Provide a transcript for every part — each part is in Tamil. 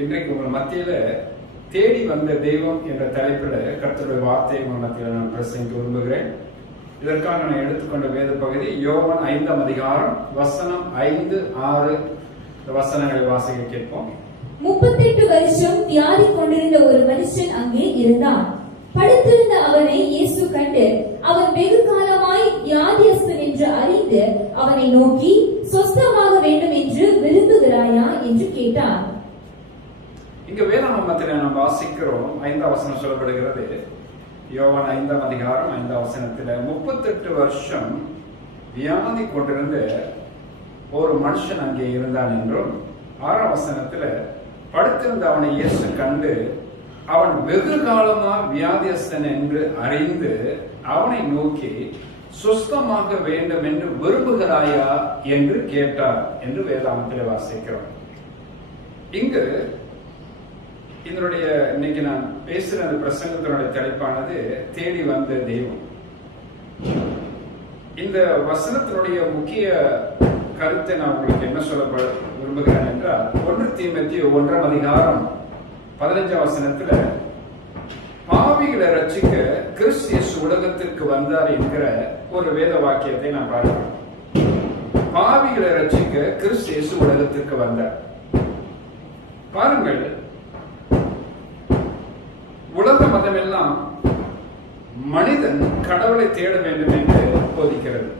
இன்றைக்கு உங்கள் மத்தியில தேடி வந்த தெய்வம் என்ற தலைப்பில் கர்த்தருடைய வார்த்தையை உங்கள் மத்தியில் நான் பிரசங்கிக்க விரும்புகிறேன். இதற்காக நான் எடுத்துக்கொண்ட வேத பகுதி யோவான் 5ஆம் அதிகாரம் வசனம் 5, 6 வசனங்களை வாசிக்க கேட்போம். 38 வருஷம் வியாதி கொண்டிருந்த ஒரு மனுஷன் அங்கே இருந்தான். படுத்திருந்த அவனை இயேசு கண்டு, அவன் வெகு காலமாய் வியாதியஸ்தன் என்று அறிந்து அவனை நோக்கி, சொஸ்தமாக வேண்டும் என்று விரும்புகிறாயா என்று கேட்டார். இங்க வேதாகமத்தில் நாம் வாசிக்கிறோம். 5ஆம் வசனம் சொல்லப்படுகிறது. யோவான் 5ஆம் அதிகாரம் 5ஆம் வசனத்தில் 38 வருஷம் வியாதி கொண்டிருந்த ஒரு மனுஷன் அங்கே இருந்தான் என்றும், 6ஆம் வசனத்துல படுத்திருந்த அவனை இயேசு கண்டு, அவன் வெகு காலமா வியாதியஸ்தன் என்று அறிந்து அவனை நோக்கி, சுஸ்தமாக வேண்டும் என்று விரும்புகிறாயா என்று கேட்டார் என்று வேதாகமத்தில் வாசிக்கிறோம். இங்கு இதனுடைய இன்னைக்கு நான் பேசுற அந்த பிரசங்கத்தினுடைய தலைப்பானது தேடி வந்த தெய்வம். இந்த வசனத்தினுடைய முக்கிய கருத்தை நான் உங்களுக்கு என்ன சொல்ல விரும்புகிறேன் என்றால், 1 தீமோத்தேயு 1ஆம் அதிகாரம் 15ஆம் வசனத்துல பாவிகளை ரட்சிக்க கிறிஸ்து இயேசு உலகத்திற்கு வந்தார் என்கிற ஒரு வேத வாக்கியத்தை நான் பார்க்கிறோம். பாவிகளை ரட்சிக்க கிறிஸ்து இயேசு உலகத்திற்கு வந்தார். பாருங்கள், உலக மதம் எல்லாம் மனிதன் கடவுளை தேட வேண்டும் என்று போதிக்கிறது.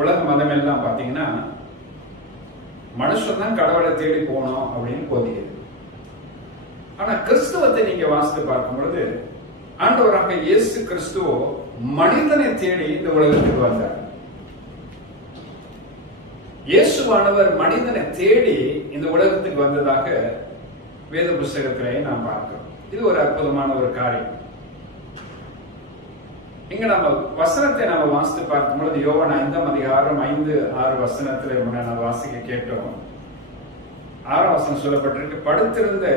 உலக மதம் எல்லாம் பாத்தீங்கன்னா மனுஷன் தான் கடவுளை தேடி போனோம் அப்படின்னு போதிக்கிறது. ஆனா கிறிஸ்துவத்தை நீங்க வாசித்து பார்க்கும் பொழுது, ஆண்டவராக இயேசு கிறிஸ்துவோ மனிதனை தேடி இந்த உலகத்துக்கு வந்தார். இயேசுவானவர் மனிதனை தேடி இந்த உலகத்துக்கு வந்ததாக வேத புஸ்தகத்திலே நாம் பார்க்கிறோம். இது ஒரு அற்புதமான ஒரு காரியம். இங்க நம்ம வசனத்தை நாம வாசித்து பார்க்கும் பொழுது, யோவான் 5ஆம் அதிகாரம் 5, 6 வசனத்துல நான் வாசிக்க கேட்டோம். 6ஆம் வசனம் சொல்லப்பட்டிருக்கு, படுத்திருந்த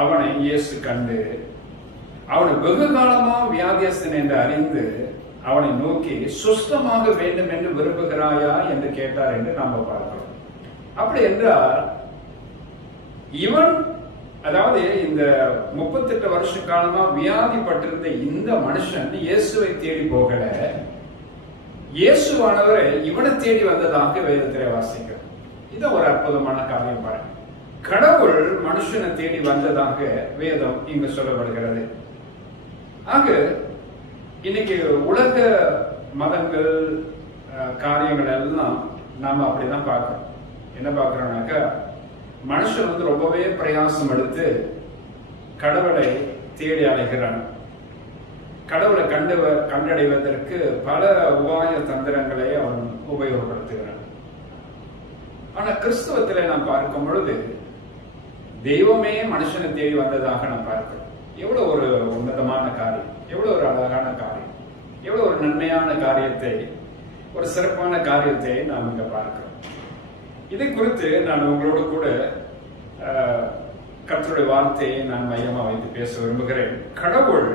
அவனை இயேசு கண்டு, அவனை வெகு காலமா வியாதியஸ்தன் என்று அறிந்து அவனை நோக்கி, சுஸ்தமாக வேண்டும் என்று விரும்புகிறாயா என்று கேட்டார் என்று நாம பார்க்கிறோம். அப்படி என்றால் இவன், அதாவது இந்த 38 வருஷ காலமா வியாதிப்பட்டிருந்த இந்த மனுஷன் இயேசுவை தேடி போகல, இயேசுவானவரை இவனை தேடி வந்ததாக வேதத்திலே வாசிக்கிறோம். இது ஒரு அற்புதமான காரியம் பாருங்க. கடவுள் மனுஷனை தேடி வந்ததாக வேதம் இங்கு சொல்லப்படுகிறது. ஆக இன்னைக்கு உலக மதங்கள் காரியங்கள் எல்லாம் நாம அப்படிதான் பார்க்கிறோம். என்ன பார்க்கிறோம்னாக்கா, மனுஷன் ரொம்பவே பிரயாசம் எடுத்து கடவுளை தேடி அலைகிறான். கடவுளை கண்டடைவதற்கு பல உபாய தந்திரங்களை அவன் உபயோகப்படுத்துகிறான். ஆனா கிறிஸ்துவத்திலே நாம் பார்க்கும் பொழுது தெய்வமே மனுஷனை தேடி வந்ததாக நாம் பார்க்கிறோம். எவ்வளவு ஒரு உன்னதமான காரியம், எவ்வளவு ஒரு அழகான காரியம், எவ்வளவு ஒரு நன்மையான காரியத்தை, ஒரு சிறப்பான காரியத்தை நாம் இங்க பார்க்கிறோம். இதை குறித்து நான் உங்களோடு கூட கர்த்தருடைய வார்த்தையை நான் மையமா வைத்து பேச விரும்புகிறேன். கடவுள்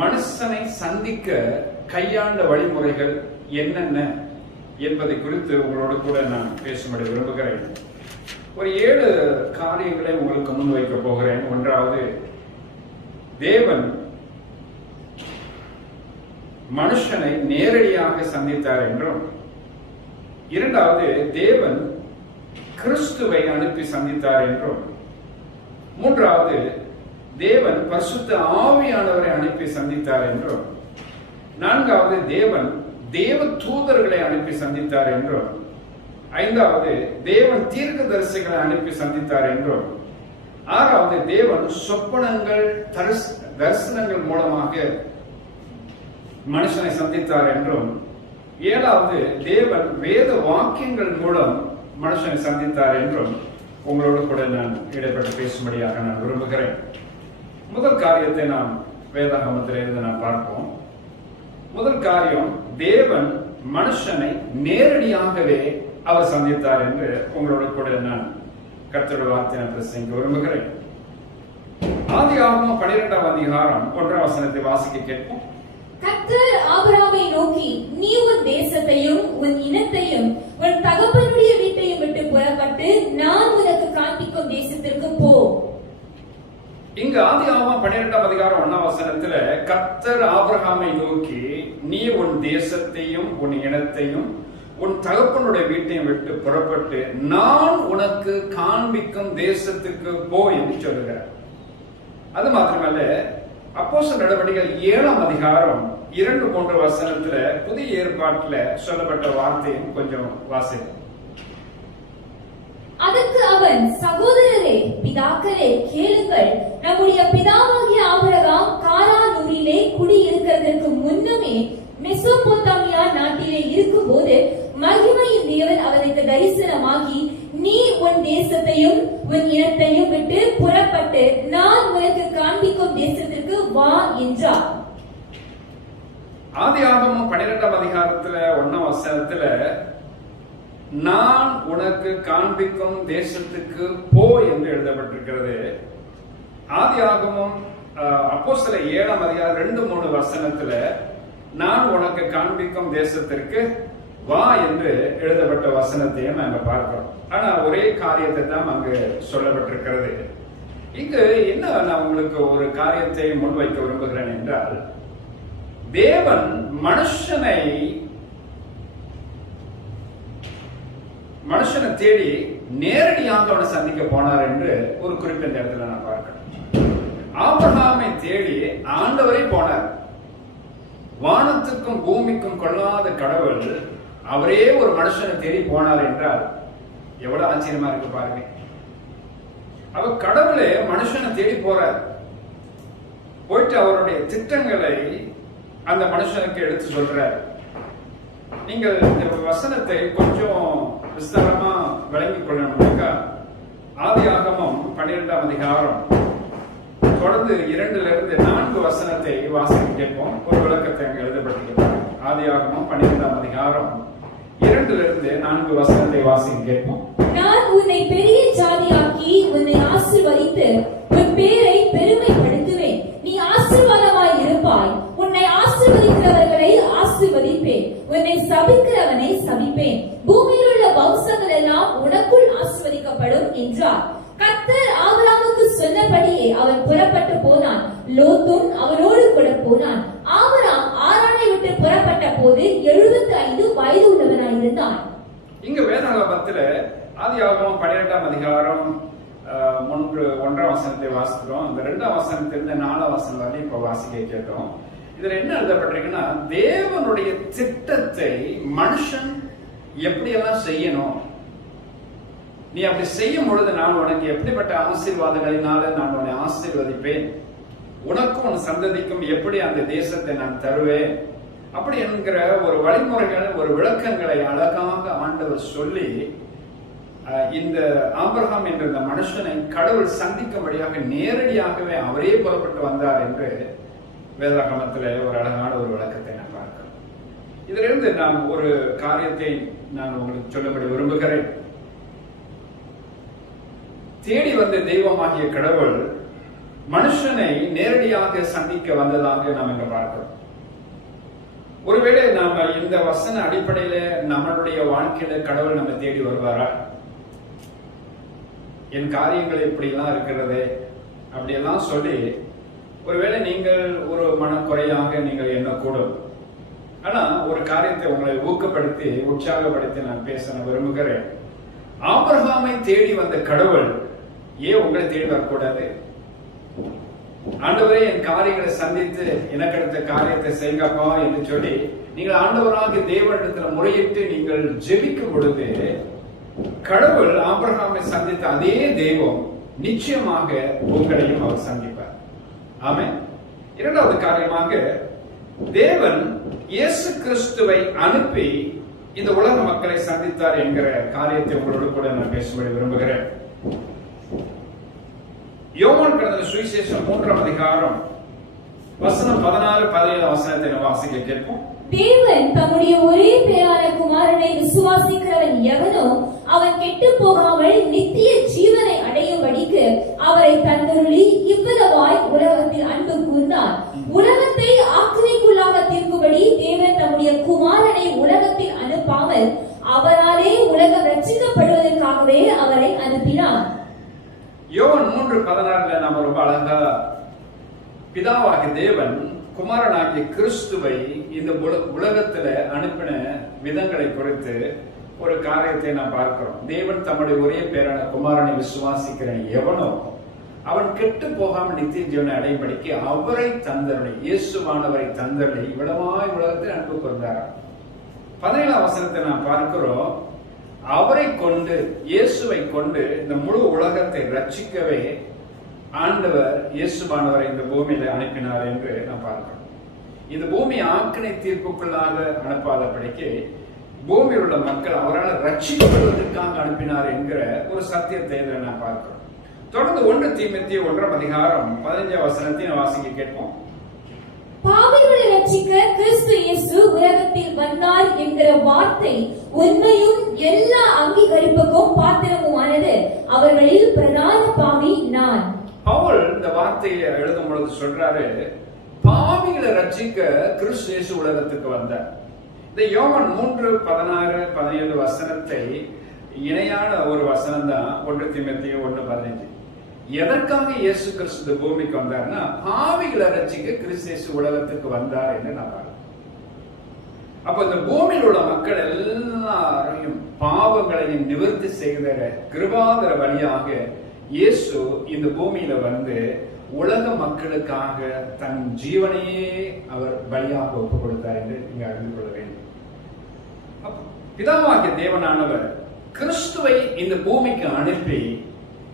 மனுஷனை சந்திக்க கையாண்ட வழிமுறைகள் என்னென்ன என்பதை குறித்து உங்களோடு கூட நான் பேசும்படி விரும்புகிறேன். ஒரு 7 காரியங்களை உங்களுக்கு முன் வைக்க போகிறேன். ஒன்றாவது, தேவன் மனுஷனை நேரடியாக சந்தித்தார் என்றும், இரண்டாவது, தேவன் கிறிஸ்துவை அனுப்பி சந்தித்தார் என்றும், மூன்றாவது, தேவன் பரிசுத்த ஆவியானவரை அனுப்பி சந்தித்தார் என்றும், நான்காவது, தேவன் தேவ தூதர்களை அனுப்பி சந்தித்தார் என்றும், ஐந்தாவது, தேவன் தீர்க்கதரிசிகளை அனுப்பி சந்தித்தார் என்றும், ஆறாவது, தேவன் சொப்பனங்கள் தரிசனங்கள் மூலமாக மனுஷனை சந்தித்தார் என்றும், ஏழாவது, தேவன் வேத வாக்கியங்கள் மூலம் மனுஷனை சந்தித்தார் என்றும் உங்களோடு கூட நான் இடைப்பட்டு பேசும்படியாக நான் விரும்புகிறேன். முதல் காரியத்தை நாம் வேதாகமத்திலிருந்து நாம் பார்ப்போம். முதல் காரியம், தேவன் மனுஷனை நேரடியாகவே அவர் சந்தித்தார் என்று உங்களோடு கூட நான் கர்த்தருடைய வார்த்தையை பிரசங்கிக்க விரும்புகிறேன். ஆதியாகமம் 12ஆம் அதிகாரம் 1ஆம் வசனத்தை வாசிக்க கேட்போம். கர்த்தர் ஆபிரகாமை நோக்கி, நீ உன் தேசத்தையும் உன் இனத்தையும் உன் தகப்பனுடைய வீட்டையும் விட்டு புறப்பட்டு ஆபிரகாமை நோக்கி, நீ உன் தேசத்தையும் உன் இனத்தையும் உன் தகப்பனுடைய வீட்டையும் விட்டு புறப்பட்டு நான் உனக்கு காண்பிக்கும் தேசத்துக்கு போ என்று சொல்லுகிறார். அது மாத்திரமல்ல, அப்போஸ்தலர் நடவடிக்கைகள் 7ஆம் அதிகாரம் 2-3 வசனத்துல புதிய ஏற்பாட்டுல சொல்லப்பட்ட வார்த்தையும் கொஞ்சம் வாசிப்போம். அதற்கு அவன், சகோதரரே, பிதாக்களே, கேளுங்கள். நம்முடைய பிதாவாகிய ஆபிரகாம் காரானூரிலே குடியிருக்கிறதற்கு முன்னமே மெசொப்பொத்தாமியா நாட்டிலே இருக்கும்போது மகிமையின் தேவன் அவனுக்கு தரிசனமாகி, நீ உன் தேசத்தையும் உன் இனத்தையும் விட்டு புறப்பட்டு நான் உனக்கு காண்பிக்கும் தேசத்திற்கு வா என்றார். ஆதியாகமம் 12ஆம் அதிகாரத்துல 1ஆம் வசனத்துல நான் உனக்கு காண்பிக்கும் தேசத்துக்கு போ என்று எழுதப்பட்டிருக்கிறது. ஆதியாகமம் அப்போஸ்தலர் 7ஆம் அதிகாரம் 2-3 வசனத்துல நான் உனக்கு காண்பிக்கும் தேசத்திற்கு வா என்று எழுதப்பட்ட வசனத்தையும் நாங்க பார்க்கிறோம். ஆனா ஒரே காரியத்தை தான் அங்கு சொல்லப்பட்டிருக்கிறது. இங்கு என்ன நான் உங்களுக்கு ஒரு காரியத்தை முன்வைக்க விரும்புகிறேன் என்றால், தேவன் மனுஷனை தேடி நேரடியாக அவனை சந்திக்க போனார் என்று ஒரு குறிப்பிட்ட இடத்துல நான் பார்க்கிறேன். ஆபிரகாமை தேடி ஆண்டவரே போனார். வானத்துக்கும் பூமிக்கும் கொள்ளாத கடவுள் அவரே ஒரு மனுஷனை தேடி போனார் என்றால் எவ்வளவு ஆச்சரியமா இருக்கு பாருங்க. அவர் கடவுளே மனுஷனை தேடி போறார். போயிட்டு அவருடைய திட்டங்களை அந்த மனுஷனுக்கு எடுத்து சொல்றார். நீங்கள் இந்த வசனத்தை கொஞ்சம் விஸ்தாரமா விளங்கிக் கொள்ளணும்னாக்கா, ஆதியாகமம் 12ஆம் அதிகாரம் தொடர்ந்து 2-4 வசனத்தை வாசிக்க கேட்போம். ஒரு விளக்கத்தை அங்கு எழுதப்பட்டிருக்கிறது. ஆதியாகமம் 12ஆம் அதிகாரம் 2-4 வசனத்தை வாசிக்க கேட்போம். நான் உன்னை பெரிய ஜாதியாக்கி உன்னை ஆசீர்வதித்து உன் பேரை பெருமைப்படுத்துவேன். நீ ஆசீர்வாதமாய் இருப்பாய். உன்னை ஆசீர்வதிக்கிறவர்களை ஆசீர்வதிப்பேன். உன்னை சபிக்கிறவனை சபிப்பேன். பூமியில் உள்ள வம்சங்கள் எல்லாம் உனக்குள் ஆசீர்வதிக்கப்படும் என்றார். கர்த்தர் ஆபிரகாமுக்கு சொன்னபடியே அவன் புறப்பட்டு போனான். லோத்தும் அவனோடு கூட போனான். ஆபிரகாம் ஆரானை விட்டு புறப்பட்ட போது 75 வயது உள்ளவனாயிருந்தான். இங்க வேதாகமத்துல ஆதியாகமம் 12ஆம் அதிகாரம் 1ஆம் வசனத்தை வாசிக்கிறோம். இந்த 2ஆம் வசனத்திலிருந்து 4ஆம் வசனம் வரை இப்ப வாசிக்க கேட்டோம். இதுல என்ன எழுதப்பட்டிருக்குன்னா, தேவனுடைய திட்டத்தை மனுஷன் எப்படியெல்லாம் செய்யணும், நீ அப்படி செய்யும் பொழுது நான் உனக்கு எப்படிப்பட்ட ஆசீர்வாதங்களினால நான் உன்னை ஆசீர்வதிப்பேன், உனக்கும் உன் சந்ததிக்கும் எப்படி அந்த தேசத்தை நான் தருவேன், அப்படி என்கிற ஒரு வழிமுறைகள், ஒரு விளக்கங்களை அழகாக ஆண்டவர் சொல்லி இந்த ஆபிரகாம் என்ற இந்த மனுஷனை கடவுள் சந்திக்கும்படியாக நேரடியாகவே அவரே புறப்பட்டு வந்தார் என்று வேதாகமத்தில் ஒரு அழகான ஒரு விளக்கத்தை நான் பார்க்கிறோம். இதிலிருந்து நாம் ஒரு காரியத்தை நான் உங்களுக்கு சொல்லப்படி விரும்புகிறேன். தேடி வந்த தெய்வமாகிய கடவுள் மனுஷனை நேரடியாக சந்திக்க வந்ததாக நாம் இங்க பார்க்கிறோம். ஒருவேளை நாம இந்த வசன அடிப்படையில நம்மளுடைய வாழ்க்கையில கடவுள் நம்ம தேடி வருவாரா? என் காரியங்கள் இப்படி எல்லாம் இருக்கிறது அப்படியெல்லாம் சொல்லி ஒருவேளை நீங்கள் ஒரு மனக்குறையாக நீங்கள் எண்ணக்கூடும். ஆனா ஒரு காரியத்தை உங்களை ஊக்கப்படுத்தி உற்சாகப்படுத்தி நான் பேச விரும்புகிறேன். ஆபிரகாமை தேடி வந்த கடவுள் ஏன் உங்களை தேடி வரக்கூடாது? ஆண்டவரே என் காரியங்களை சந்தித்து எனக்கு அடுத்த காரியத்தை செய்யப்பா என்று சொல்லி நீங்கள் ஆண்டவராக தேவனிடத்துல முறையிட்டு நீங்கள் ஜெபிக்கும் பொழுது கடவுள் ஆபிரகாமை சந்தித்த அதே தெய்வம் நிச்சயமாக உங்களையும் அவர் சந்திப்பார். ஆமென். இரண்டாவது காரியமாக தேவன் இயேசு கிறிஸ்துவை அனுப்பி இந்த உலக மக்களை சந்தித்தார் என்கிற காரியத்தை உங்களோடு கூட நான் பேசும்படி விரும்புகிறேன். யோவான் எழுதின சுவிசேஷம் 3ஆம் அதிகாரம் வசனம் 16-17 வசனத்தை நாம் வாசிக்க கேட்போம். தேவன் தம்முடைய ஒரே பேரான குமாரனை விசுவாசிக்கிறவன் எவனோ அவன் கெட்டு போகாமல் நித்திய ஜீவனை அடையும்படிக்கு அவரை தந்தருளி இவ்வளவாய் உலகத்தில் அன்பு கூர்ந்தார். உலகத்தை ஆக்கினைக்குள்ளாக தீர்க்கும்படி தேவன் தம்முடைய குமாரனை உலகத்தில் அனுப்பாமல் அவராலே உலகம் ரட்சிக்கப்படுவதற்காகவே அவரை அனுப்பினார். யோவான் 3:16 நாம ரொம்ப அழகா பிதாவாகிய தேவன் குமாரனாகிய கிறிஸ்துவை இந்த உலகத்துல அனுப்பின விதங்களை குறித்து ஒரு காரியத்தை நாம் பார்க்கிறோம். தேவன் தம்முடைய ஒரே பேரான குமாரனை விசுவாசிக்கிற எவனோ அவன் கெட்டு போகாமல் நித்திய ஜீவனை அடையும்படிக்கு அவரை தந்தருளி, இயேசுவானவரை தந்தருளி இவ்வளவாய் உலகத்தில் அன்பு கொண்டார். 17ஆம் வசனத்தை நாம் பார்க்கிறோம். அவரை கொண்டு, இயேசுவை கொண்டு இந்த முழு உலகத்தை ரட்சிக்கவே ஆண்டவர் இயேசுவானவரை இந்த பூமியில அனுப்பினார் என்று நாம் பார்க்கிறோம். இந்த பூமி ஆக்கினை தீர்ப்புக்குள்ளாக அனுப்பாதபடிக்கு பூமியில் உள்ள மக்கள் அவரால் ரட்சிக்கப்படுவதற்காக அனுப்பினார் என்கிற ஒரு சத்தியத்தை இதில் நான் பார்க்கிறோம். தொடர்ந்து 1 தீமோத்தேயு 1ஆம் அதிகாரம் 15ஆம் வசனத்தை வாசிக்க கேட்போம். பாவிகளை ரட்சிக்க கிறிஸ்து இயேசு உலகத்தில் வந்தார் என்கிற வார்த்தை உண்மையும் எல்லா அங்கீகரிப்புக்கும் பாத்திரமுமானது. அவர்களில் பிரதான பாவி நான். பவுல் இந்த வார்த்தையை எழுதும் பொழுது சொல்றாரு, பாவிகளை ரட்சிக்க கிறிஸ்து இயேசு உலகத்துக்கு வந்தார். இந்த யோவான் 3:16-17 வசனத்தை இணையான ஒரு வசனம் தான் 1 தீமோத்தேயு 1:15. எதற்காக இயேசு கிறிஸ்து பூமிக்கு வந்தார்னா, பாவிகளை ரட்சிக்க கிறிஸ்து இயேசு உலகத்துக்கு வந்தார் என்று நான் பார்க்கிறேன். அப்ப இந்த பூமியில் உள்ள மக்கள் எல்லாரையும் பாவங்களையும் நிவர்த்தி செய்கிற கிருபாதர வழியாக இயேசு இந்த பூமியில வந்து உலக மக்களுக்காக தன் ஜீவனையே அவர் பலியாக ஒப்புக் கொடுத்தார் என்று இங்கு அறிந்து கொள்ள வேண்டும். பிதாவாகிய தேவனானவர் கிறிஸ்துவை இந்த பூமிக்கு அனுப்பி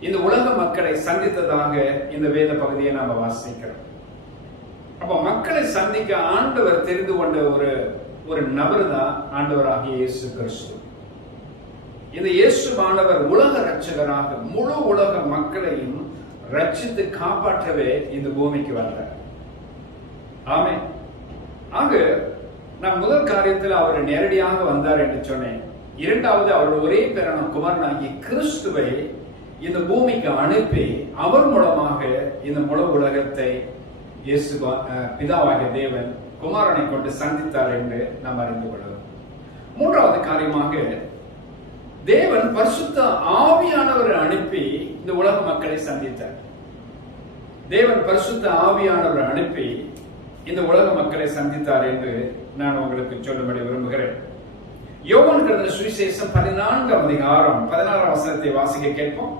இந்த உலக மக்களை சந்தித்ததாக இந்த வேத பகுதியை நாம வாசிக்கிறோம். அப்ப மக்களை சந்திக்க ஆண்டவர் தெரிந்து கொண்ட ஒரு நபர் தான் ஆண்டவராகிய இயேசு கிறிஸ்து. இந்த இயேசுவானவர் உலக ரட்சகராக முழு உலக மக்களையும் ரட்சித்து காப்பாற்றவே இந்த பூமிக்கு வந்தார். ஆமென். ஆக நான் முதல் காரியத்தில் அவர் நேரடியாக வந்தார் என்று சொன்னேன். இரண்டாவது, அவருடைய ஒரே பேரான குமாரனாகிய கிறிஸ்துவை இந்த பூமிக்கு அனுப்பி அவர் மூலமாக இந்த முழு உலகத்தை இயேசு பிதாவாகிய தேவன் குமாரனை கொண்டு சந்தித்தார் என்று நாம் அறிந்து கொள்வோம். மூன்றாவது காரியமாக, தேவன் பரிசுத்த ஆவியானவரை அனுப்பி இந்த உலக மக்களை சந்தித்தார். தேவன் பரிசுத்த ஆவியானவரை அனுப்பி இந்த உலக மக்களை சந்தித்தார் என்று நான் உங்களுக்கு சொல்லும்படி விரும்புகிறேன். யோவான் எழுதின சுவிசேஷம் 14ஆம் அதிகாரம் 16ஆம் வசனத்தை வாசிக்க கேட்போம்.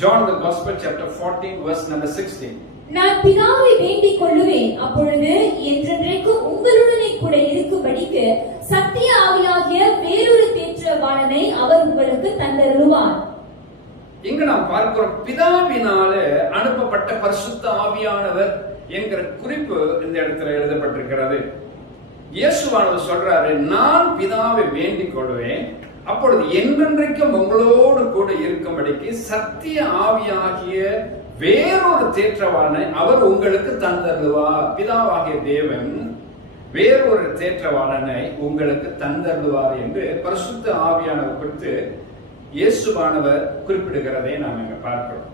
John the Gospel chapter 14 verse number 16. நான் பிதாவை வேண்டிக் கொள்ளுவேன், அப்பொழுது என்றென்றைக்கும் உங்களுடனே கூட இருக்கும்படிக்கு சத்திய ஆவியாகிய வேறொரு தேற்றவாளனை அவர் உங்களுக்கு தந்தருளுவார். இங்கு நாம் பார்க்கிறோம், பிதாவினால அனுப்பப்பட்ட பரிசுத்த ஆவியானவர் என்கிற குறிப்பு இந்த இடத்துல எழுதப்பட்டிருக்கிறது. இயேசுவானவர் சொல்றாரு, நான் பிதாவை வேண்டிக் கொள்வேன், அப்பொழுது என்றென்றைக்கும் உங்களோடு கூட இருக்கும்படிக்கு சத்திய ஆவியாகிய வேறொரு தேற்றவாளனை அவர் உங்களுக்கு தந்தருவார். பிதாவாகிய தேவன் வேறொரு தேற்றவாளனை உங்களுக்கு தந்தருவார் என்று பரிசுத்த ஆவியானவர் குறித்து இயேசுவானவர் குறிப்பிடுகிறதை நாம் இங்க பார்க்கிறோம்.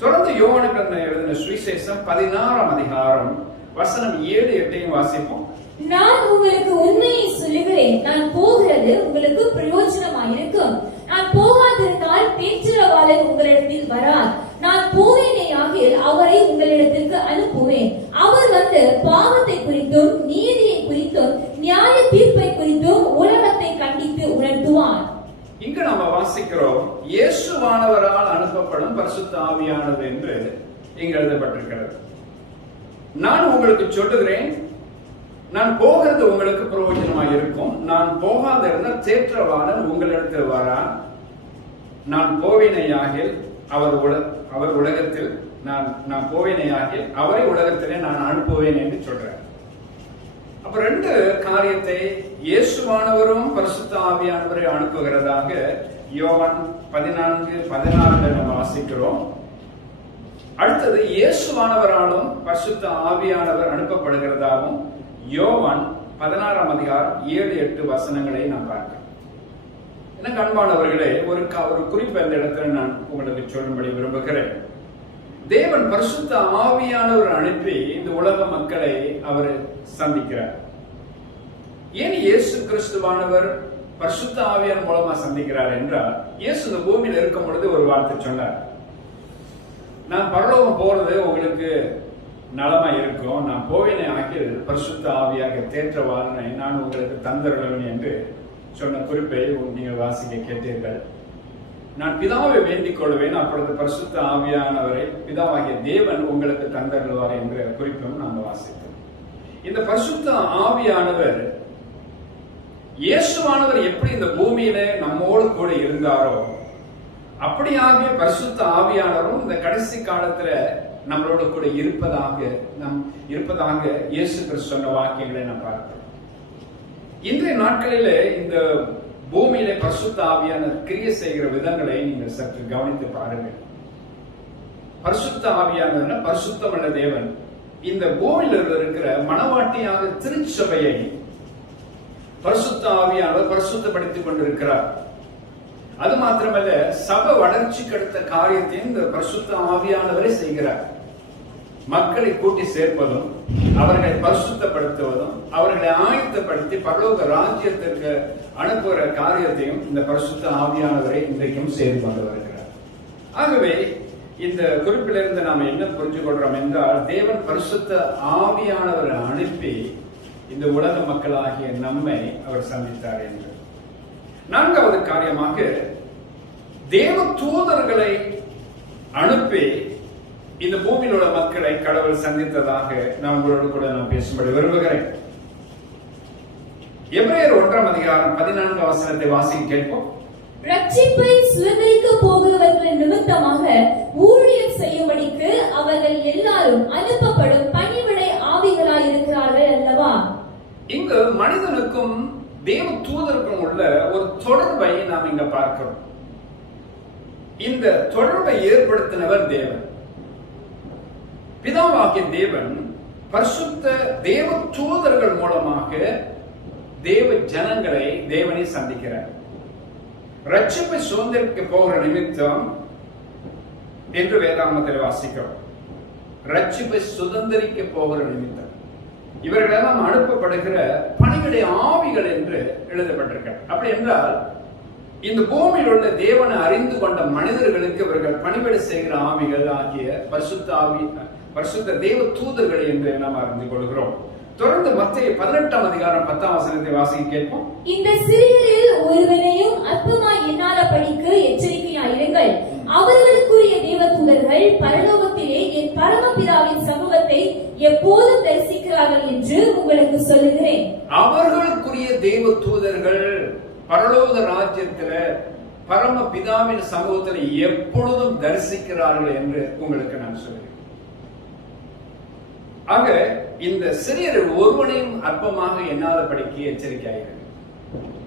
தொடர்ந்து யோவானுக்கு எழுதின சுவிசேஷம் 16ஆம் அதிகாரம் வசனம் 7-8 வாசிப்போம். நான் உங்களுக்கு உண்மையை சொல்லுகிறேன், நான் போகிறது உங்களுக்கு பிரயோஜனமாயிருக்கும். நான் போகாதிருந்தால் தேற்றவாளன் உங்களிடத்தில் வரார். நான் போவேனேயாகில் அவரை உங்களிடத்திற்கு அனுப்புவேன். அவர் வந்து பாவத்தை குறித்தும் நீதியை குறித்தும் நியாய தீர்ப்பை குறித்தும் உலகத்தை கண்டித்து உணர்த்துவார். இங்கு நாம வாசிக்கிறோம், இயேசுவானவரால் அனுப்பப்படும் பரிசுத்த ஆவியானவர் என்று இங்கு எழுதப்பட்டிருக்கிறது. நான் உங்களுக்கு சொல்லுகிறேன், நான் போகிறது உங்களுக்கு பிரயோஜனமாக இருக்கும். நான் போகாத இருந்தால் தேற்றவாளன் உங்களிடத்தில் வரான். நான் போவேனையாகில் அவர் உலகத்தில் நான் போவேனையாகில் அவரை உலகத்திலே நான் அனுப்புவேன் என்று சொல்றேன். அப்ப 2 காரியத்தை இயேசுவானவரும் பரிசுத்த ஆவியானவரை அனுப்புகிறதாக யோவான் 14:16 நம்ம வாசிக்கிறோம். அடுத்தது இயேசுவானவராலும் பரிசுத்த ஆவியானவர் அனுப்பப்படுகிறதாகவும் யோவான் 16ஆம் அதிகாரம் 7-8 வசனங்களை நாம் பார்க்கிறோம். எனக்கு அன்பானவர்களே, ஒரு குறிப்பு இந்த இடத்துல நான் உங்களுக்கு சொல்லும்படி விரும்புகிறேன். தேவன் பரிசுத்த ஆவியானவர் அனுப்பி இந்த உலக மக்களை அவர் சந்திக்கிறார். ஏன் இயேசு கிறிஸ்துவானவர் பரிசுத்த ஆவியான் மூலமா சந்திக்கிறார் என்றால், இயேசு இந்த பூமியில் இருக்கும் பொழுது ஒரு வார்த்தை சொன்னார், நான் பரலோகம் போறது உங்களுக்கு நலமா இருக்கும், நான் போவேனே ஆகில் பரிசுத்த ஆவியாக தேற்றவாளனை நான் உங்களுக்கு தந்தருளவன் என்று சொன்ன குறிப்பை நீங்கள் வாசிக்க கேட்டீர்கள். நான் பிதாவை வேண்டிக் கொள்வேன், அப்பொழுது பரிசுத்த ஆவியானவரை பிதாவாகிய தேவன் உங்களுக்கு தந்தருள்வார் என்ற குறிப்பும் நாம் வாசித்தோம். இந்த பரிசுத்த ஆவியானவர், இயேசுவானவர் எப்படி இந்த பூமியில நம்மோடு கூட இருந்தாரோ அப்படியாகவே பரிசுத்த ஆவியானவரும் இந்த கடைசி காலத்துல நம்மளோட கூட இருப்பதாக இயேசு கிறிஸ்து சொன்ன வாக்கியங்களை நாம் பார்க்கிறோம். இன்றைய நாட்களில இந்த பூமியில பரிசுத்த ஆவியானவர் கிரியை செய்கிற விதங்களை நீங்கள் சற்று கவனித்து பாருங்கள். பரிசுத்த ஆவியானவர் பரிசுத்தமுள்ள தேவன் இந்த பூமியில இருக்கிற மனவாட்டியாக திருச்சபையை பரிசுத்த ஆவியானவர் பரிசுத்தப்படுத்திக் கொண்டிருக்கிறார். அது மாத்திரமல்ல, சபை வளர்ச்சிக்கு அடுத்த காரியத்தையும் இந்த பரிசுத்த ஆவியானவரை செய்கிறார். மக்களை கூட்டி சேர்ப்பதும் அவர்களை பரிசுத்தப்படுத்துவதும் அவர்களை ஆயத்தப்படுத்தி பரலோக ராஜ்யத்திற்கு அனுப்புகிற காரியத்தையும் இந்த பரிசுத்த ஆவியானவரை இன்றைக்கும் செய்து கொண்டு வருகிறார். ஆகவே இந்த குறிப்பிலிருந்து நாம் என்ன புரிஞ்சு கொள்றோம் என்றால், தேவன் பரிசுத்த ஆவியானவரை அனுப்பி இந்த உலக மக்களாகிய நம்மை அவர் சந்தித்தார் என்று. நான்காவது காரியமாக, தேவ தூதர்களை அனுப்பி இந்த பூமியில் உள்ள மக்களை கடவுள் சந்தித்ததாக நான் உங்களோடு கூட நான் பேசும்படி விரும்புகிறேன். எபிரேயர் 1:14 வாசிக்க கேட்போம். ரட்சிப்பை சுதந்திரிக்க போகிறவர்கள் நிமித்தமாக ஊழியம் செய்யும்படிக்கு அவர்கள் எல்லாரும் அனுப்பப்படும் பணிவிடை ஆவிகளாய் இருக்கிறார்கள் அல்லவா? இங்கு மனிதனுக்கும் தேவ தூதருக்கும் உள்ள ஒரு தொடர்பை நாம் இங்க பார்க்கிறோம். இந்த தொடர்பை ஏற்படுத்தினவர் தேவன். பிதாவாகிய தேவன் பரிசுத்த தேவ தூதர்கள் மூலமாக தேவ ஜனங்களை தேவனை சந்திக்கிறார். ரட்சிப்பை சுதந்திரிக்க போகிற நிமித்தம் என்று வேதாகமத்தில் வாசிக்கிறோம். ரட்சிப்பை சுதந்திரிக்க போகிற நிமித்தம் இவர்களெல்லாம் அனுப்பப்படுகிற பணிவிடை ஆவிகள் என்று எழுதப்பட்டிருக்கிறார். அப்படி என்றால் இந்த பூமியில் உள்ள தேவனை அறிந்து கொண்ட மனிதர்களுக்கு இவர்கள் பணிவிடை செய்கிற ஆவிகள் ஆகிய பரிசுத்த தேவ தூதர்கள் என்று நாம் அறிந்து கொள்கிறோம். தொடர்ந்து மத்தேயு 18:10 வாசிக்க கேட்போம். இந்த சிறியரில் ஒருவனையும் அற்பமாய் எண்ணாதபடிக்கு எச்சரிக்கையாயிருங்கள். அவர்களுக்குரிய தேவ தூதர்கள் பரலோகத்திலே என் பரமபிதாவின் சமூகத்தை எப்போதும் தரிசிக்கிறார்கள் என்று உங்களுக்கு சொல்லுகிறேன். அவர்களுக்குரிய தேவ தூதர்கள் பரலோக ராஜ்யத்துல பரமபிதாவின் சமூகத்தில் எப்பொழுதும் தரிசிக்கிறார்கள் என்று உங்களுக்கு நான் சொல்கிறேன். ஆக இந்த சிறியர் ஒருவனையும் அற்பமாக எண்ணாதபடிக்கு எச்சரிக்கையாகிறது.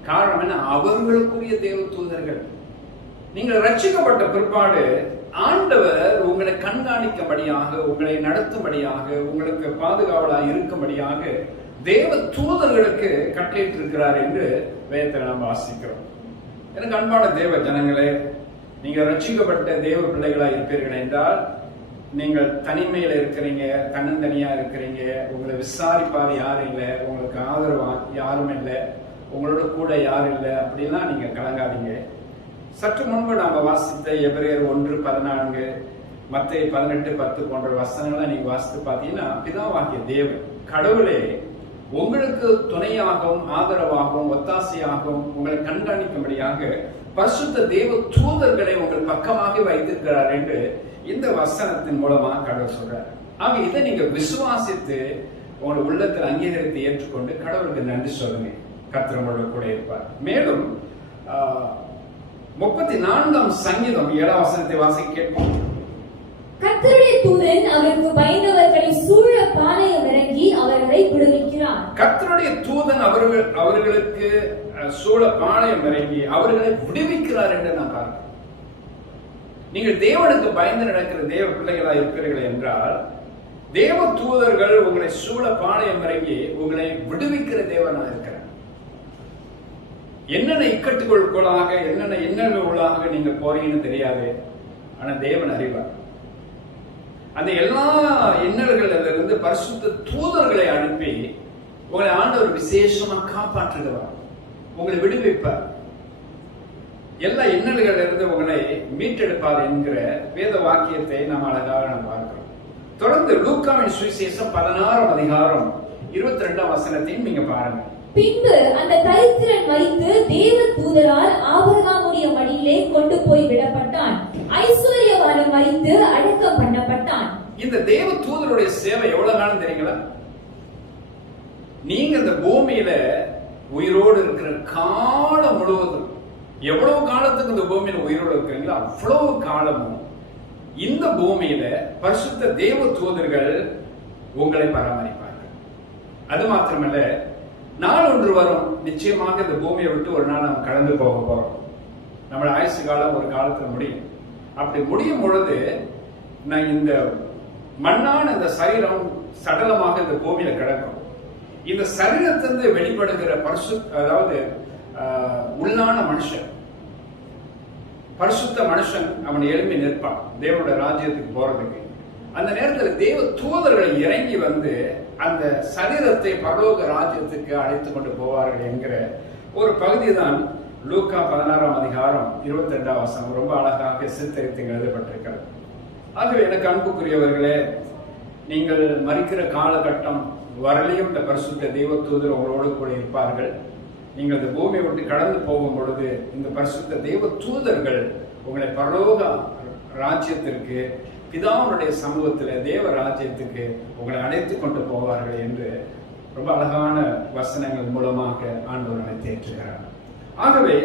காரணம் என்ன? அவர்களுக்குரிய தேவ தூதர்கள். நீங்கள் ரட்சிக்கப்பட்ட பிற்பாடு ஆண்டவர் உங்களை கண்காணிக்கும்படியாக, உங்களை நடத்தும்படியாக, உங்களுக்கு பாதுகாவலாக இருக்கும்படியாக தேவ தூதர்களுக்கு கட்டளையிட்டிருக்கிறார் என்று வேதத்தில் நாம் வாசிக்கிறோம். எனக்கு அன்பான தேவ ஜனங்களே, நீங்கள் ரட்சிக்கப்பட்ட தேவ பிள்ளைகளாக இருப்பீர்கள் என்றால், நீங்கள் தனிமையில இருக்கிறீங்க, தன்னந்தனியா இருக்கிறீங்க, உங்களை விசாரிப்பார் யாரும் இல்லை, உங்களுக்கு ஆதரவா யாரும் இல்லை, உங்களோட கூட யாரும் இல்லை அப்படின்னா நீங்க கலங்காதீங்க. சற்று முன்பு நாம வாசித்த எபிரேயர் 1:14, மத்தேயு 18:10 போன்ற வசனங்களை நீங்க வாசித்து பார்த்தீங்கன்னா, பிதாவாகிய தேவன் கடவுளே உங்களுக்கு துணையாகவும் ஆதரவாகவும் ஒத்தாசையாகவும் உங்களை கண்காணிக்கும்படியாக பரிசுத்த தேவ தூதர்களை உங்கள் பக்கமாக வைத்திருக்கிறார் என்று இந்த வசனத்தின் மூலமா கடவுள் சொல்றார். ஆக இதை நீங்க விசுவாசித்து உங்களோட உள்ளத்தில் அங்கீகரித்து ஏற்றுக்கொண்டு கடவுளுக்கு நன்றி சொல்லுங்க. கர்த்தர் உங்களோட கூட இருப்பார். மேலும் 34ஆம் சங்கீதம் 7ஆம் வசனத்தை வாசிக்க கேட்போம். கர்த்தருடைய தூதன் அவருக்கு பயந்தவர்களை சூழ பாளையம் இறங்கி அவர்களை விடுவிக்கிறார். கர்த்தருடைய தூதன் அவர்களுக்கு சூழ பாளையம் இறங்கி அவர்களை விடுவிக்கிறார் என்று நான் பார்க்கிறேன். நீங்கள் தேவனுக்கு பயந்து நடக்கிற தேவ பிள்ளைகளா இருக்கிறீர்கள் என்றால், தேவ தூதர்கள் உங்களை சூழ பாளையம் இறங்கி உங்களை விடுவிக்கிற தேவனா இருக்கிறார். என்னென்ன இக்கட்டுகளுக்குள்ளாக என்னென்ன இன்னல்களுள்ளாக நீங்க போறீங்கன்னு தெரியாது, ஆனா தேவன் அறிவார். அந்த எல்லா இன்னல்களிலிருந்து இருந்து பரிசுத்த தூதர்களை அனுப்பி உங்களை ஆண்டவர் விசேஷமா காப்பாற்றுகிறார், உங்களை விடுவிப்பார், எல்லா இன்னல்களிலிருந்து உங்களை மீட்டெடுப்பார் என்கிற வேத வாக்கியத்தை நாம் அழகாக நாம் பார்க்கிறோம். தொடர்ந்து லூக்காவின் சுவிசேஷம் 16ஆம் அதிகாரம் 22ஆம் வசனத்தையும் நீங்க பாருங்க. பின்பு அந்த தரித்திரன் மரித்து தேவ தூதரால் ஆபிரகாமுடைய மடியிலே கொண்டு போய் விடப்பட்டான். ஐஸ்வர்யவான் மரித்து அடக்கம் பண்ணப்பட்டான். இந்த தேவ தூதருடைய சேவை எவ்வளவு காலம் தெரியுங்களா? நீங்க இந்த பூமியில உயிரோடு இருக்கிற காலம் முழுவதும், எவ்வளவு காலத்துக்கு இந்த பூமியில உயிரோடு இருக்கிறீங்களோ அவ்வளவு காலமும் இந்த பூமியில பரிசுத்த தேவ தூதர்கள் உங்களை பராமரிப்பார்கள். அது மாத்திரமல்ல, நாள் ஒன்று வரும், நிச்சயமாக இந்த பூமியை விட்டு ஒரு நாள் நாம் கடந்து போக போறோம். நம்மளோட ஆயுசு காலம் ஒரு காலத்துல முடியும். அப்படி முடியும் பொழுது நான் இந்த மண்ணான இந்த சரீரம் சடலமாக இந்த பூமியில கிடக்கும். இந்த சரீரத்திலிருந்து வெளிப்படுகிற அதாவது உள்ளான மனுஷன், பரிசுத்த மனுஷன் அவன் எழுப்பி நிற்பான் தேவனுடைய ராஜ்யத்துக்கு போறதுக்கு. அந்த நேரத்தில் தேவ தூதர்கள் இறங்கி வந்து அந்த சரீரத்தை பரலோக ராஜ்யத்துக்கு அழைத்து கொண்டு போவார்கள் என்கிற ஒரு பகுதி தான் லூக்கா 16ஆம் அதிகாரம் 22ஆம் வசனம் ரொம்ப அழகாக சித்தரித்து எழுதப்பட்டிருக்கிறது. ஆகவே எனக்கு அன்புக்குரியவர்களே, நீங்கள் மரிக்கிற காலகட்டம் வரலையும் இந்த பரிசுத்த தெய்வ தூதர் உங்களோடு கூட இருப்பார்கள். நீங்கள் இந்த பூமியை விட்டு கடந்து போகும் பொழுது இந்த பரிசுத்த தெய்வ தூதர்கள் உங்களை பரலோக ராஜ்யத்திற்கு, பிதாவுடைய சமூகத்தில் தேவ ராஜ்யத்துக்கு உங்களை அழைத்து கொண்டு போவார்கள் என்று ரொம்ப அழகான வசனங்கள் மூலமாக ஆண்டவர் நம்மை தேற்றுகிறார். ஆகவே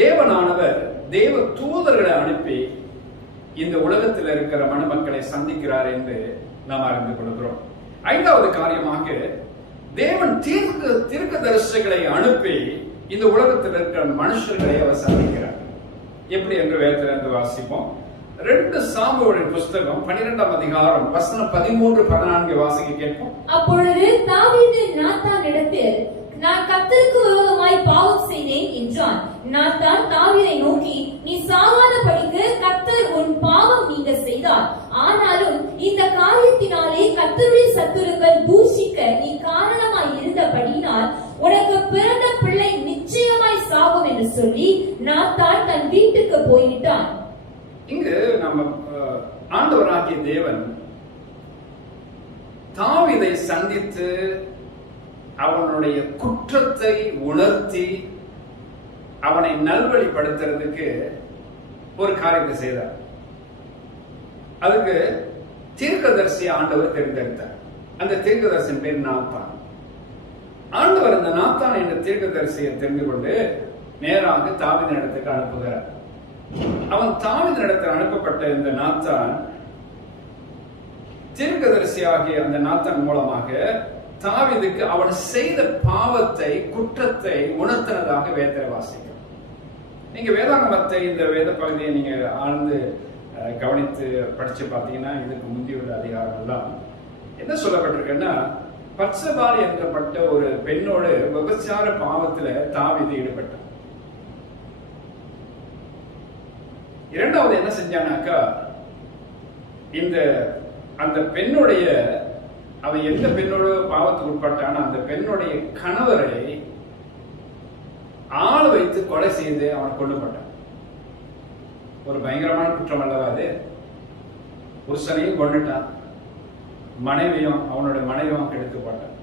தேவனானவர் தேவ தூதர்களை அனுப்பி இந்த உலகத்தில் இருக்கிற மனுமக்களை சந்திக்கிறார் என்று நாம் அறிந்து கொள்கிறோம். 5வது காரியமாக, தேவன் தீர்க்கதரிசிகளை அனுப்பி இந்த உலகத்தில் இருக்கிற மனுஷர்களை அவர் சந்திக்கிறார். எப்படி என்று வேதத்திலிருந்து வாசிப்போம். 2 சாமுவேலின் புஸ்தகம் 12ஆம் அதிகாரம் வசனம் 13-14 வாசிக்க கேட்போம். அப்பொழுது தாவீது நாத்தானிடத்தில், நான் கர்த்தருக்கு விரோதமாய் பாவம் செய்தேன் என்றான். நாத்தான் தாவீதை நோக்கி, நீ சாகாதபடிக்கு கர்த்தர் உன் பாவம் நீங்க செய்தார். ஆனாலும் இந்த காரியத்தினாலே கர்த்தருடைய சத்துருக்கள் தூஷிக்க நீ காரணமாய் இருந்தபடியினால் உனக்கு பிறந்த பிள்ளை நிச்சயமாய் சாகும் என்று சொல்லி நாத்தான் தன் வீட்டுக்கு போய்விட்டான். இங்கு நம்ம ஆண்டவராகிய தேவன் தாவீதை சந்தித்து அவனுடைய குற்றத்தை உணர்த்தி அவனை நல்வழிப்படுத்துறதுக்கு ஒரு காரியத்தை செய்தார். அதுக்கு தீர்க்கதரிசி ஆண்டவர் தேர்ந்தெடுத்தார். அந்த தீர்க்கதரிசியின் பேர் நாத்தான். ஆண்டவர் அந்த நாத்தான் என்ற தீர்க்கதரிசியை தெரிந்து கொண்டு நேராக தாவீதின் இடத்துக்கு அனுப்புகிறார். அவன் தாவீதின் இடத்தில் அனுப்பப்பட்ட இந்த நாத்தான் தீர்க்கதரிசி ஆகிய அந்த நாத்தான் மூலமாக தாவீதுக்கு அவன் செய்த பாவத்தை, குற்றத்தை உணர்த்தினதாக வேதத்தை வாசிக்கும். நீங்க வேதாகமத்தை, இந்த வேத பகுதியை நீங்க ஆழ்ந்து கவனித்து படிச்சு பார்த்தீங்கன்னா இதுக்கு முந்தியுள்ள அதிகாரம் எல்லாம் என்ன சொல்லப்பட்டிருக்குன்னா, பத்சபால் என்றப்பட்ட ஒரு பெண்ணோடு விபச்சார பாவத்துல தாவீது ஈடுபட்டான். 2வது என்ன செஞ்சானாக்கா, அந்த பெண்ணுடைய, அவன் எந்த பெண்ணோட பாவத்துக்கு உட்பட்டான அந்த பெண்ணுடைய கணவரை ஆள் வைத்து கொலை செய்து அவனை கொல்லப்பட்டான். ஒரு பயங்கரமான குற்றம் அல்லவா அது? புருஷனையும் கொண்டுட்டான், மனைவியும், அவனுடைய மனைவியும் கெடுத்து போட்டான்.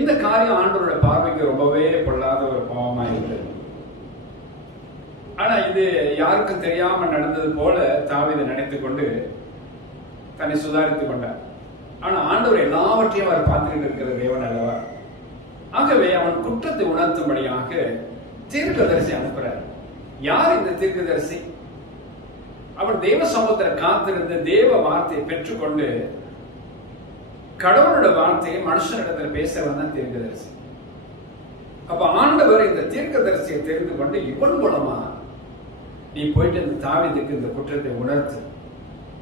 இந்த காரியம் ஆண்டவருடைய பார்வைக்கு ரொம்பவே பொல்லாத ஒரு பாவமா இருந்தது. ஆனா இது யாருக்கும் தெரியாம நடந்தது போல தாவீது நினைத்துக் கொண்டு தன்னை சுதாரித்துக் கொண்டார். ஆனா ஆண்டவர் எல்லாவற்றையும் அவர் பார்த்துக்கிட்டு இருக்கிற தேவன் அல்லவா? ஆகவே அவன் குற்றத்தை உணர்த்தும்படியாக தீர்க்கதரிசி அனுப்புறார். யார் இந்த தீர்க்கதரிசி? அவன் தேவ சமூகத்தில் காத்திருந்து தேவ வார்த்தையை பெற்றுக்கொண்டு கடவுளோட வார்த்தையை மனுஷனிடத்தில் பேச வந்த தீர்க்கதரிசி. அப்ப ஆண்டவர் இந்த தீர்க்கதரிசியை தெரிந்து கொண்டு இவன் மூலமா நீ போயிட்டு இந்த தாவீதுக்கு இந்த குற்றத்தை உணர்த்து,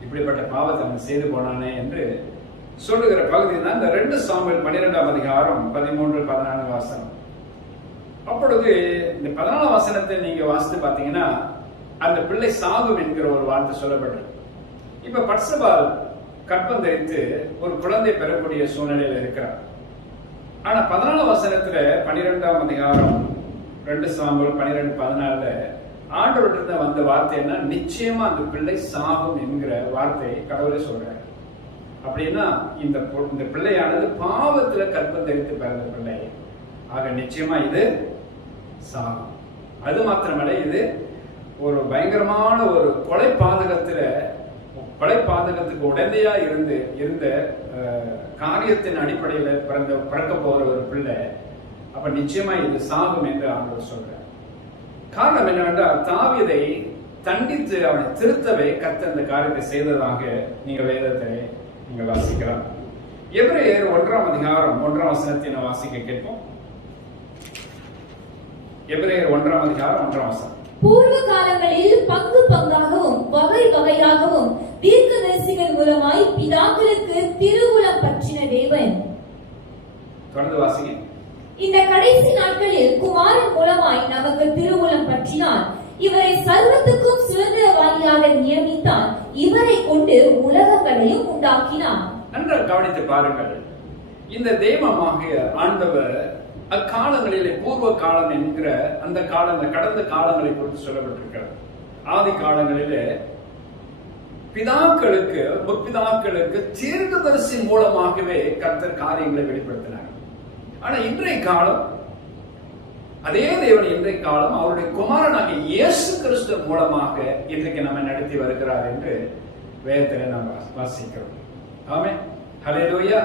இப்படிப்பட்ட பாவத்தை அவன் செய்து போனானே என்று சொல்லுகிற பகுதி தான் இந்த 2 சாமுவேல் 12ஆம் அதிகாரம் 13-14 வாசனம். அப்பொழுது இந்த 14 வசனத்தை நீங்க வாசித்து பாத்தீங்கன்னா அந்த பிள்ளை சாகும் என்கிற ஒரு வார்த்தை சொல்லப்பட்டது. இப்ப பத்சபால் கற்பம் தரித்து ஒரு குழந்தை பெறக்கூடிய சூழ்நிலையில் இருக்கிறார். ஆனா 14 வசனத்துல 12ஆம் அதிகாரம் 2 சாமுவேல் 12-14 ஆண்டவர்கிட்ட வந்த வார்த்தை என்ன? நிச்சயமா அந்த பிள்ளை சாகும் என்கிற வார்த்தையை கடவுளே சொல்றாரு. அப்படின்னா இந்த பிள்ளையானது பாவத்துல கற்பம் தரித்து பிறந்த பிள்ளை. ஆக நிச்சயமா இது சாகும். அது மாத்திரமல்ல, இது ஒரு பயங்கரமான ஒரு கொலை பாதகத்துக்கு உடந்தையா இருந்த காரியத்தின் அடிப்படையில பிறக்க போற ஒரு பிள்ளை. அப்ப நிச்சயமா இது சாகும் என்று ஆண்டவர் சொல்றார். காரணம் என்னவென்றால், தாவீதை தண்டித்து அவனை திருத்தவே கர்த்தர் இந்த காரியத்தை செய்ததாக நீங்க வேதத்தை நீங்க வாசிக்கலாம். எபிரேயர் 1ஆம் அதிகாரம் 1ஆம் வசனத்தை நான் வாசிக்க கேட்போம். எபிரேயர் 1ஆம் அதிகாரம் 1ஆம் வசனம். பூர்வ காலங்களில் பங்கு பங்காகவும் வகை வகையாகவும் தீர்க்கதரிசிகள் மூலமாய் பிதாக்களுக்கு திருவுளம் பற்றின தேவன். தொடர்ந்து வாசிங்க. இந்த கடைசி நாட்களில் குமாரன் மூலமாய் நமக்கு திருவுளம் பற்றினார். இவரை சர்வத்துக்கும் சுதந்திரவாதியாக நியமித்தார். இவரை கொண்டு உலகங்களையும் உண்டாக்கினார். நன்றாக கவனித்து பாருங்கள். இந்த தெய்வமாகிய ஆண்டவர் அக்காலங்களிலே பூர்வ காலம் என்கிற அந்த கடந்த காலங்களை குறித்து சொல்லப்பட்டிருக்கிறது. ஆதி காலங்களிலே முற்பிதாக்களுக்கு தீர்க்கதரிசி மூலமாகவே கர்த்தர் காரியங்களை வெளிப்படுத்தினார். ஆனா இன்றைய காலம் அதே தேவன் இன்றைய காலம் அவருடைய குமாரனாகிய இயேசு கிறிஸ்து மூலமாக இன்றைக்கு நம்ம நடத்தி வருகிறார் என்று வேதத்தில் நாம் வாசிக்கிறோம். ஆமென், ஹல்லேலூயா.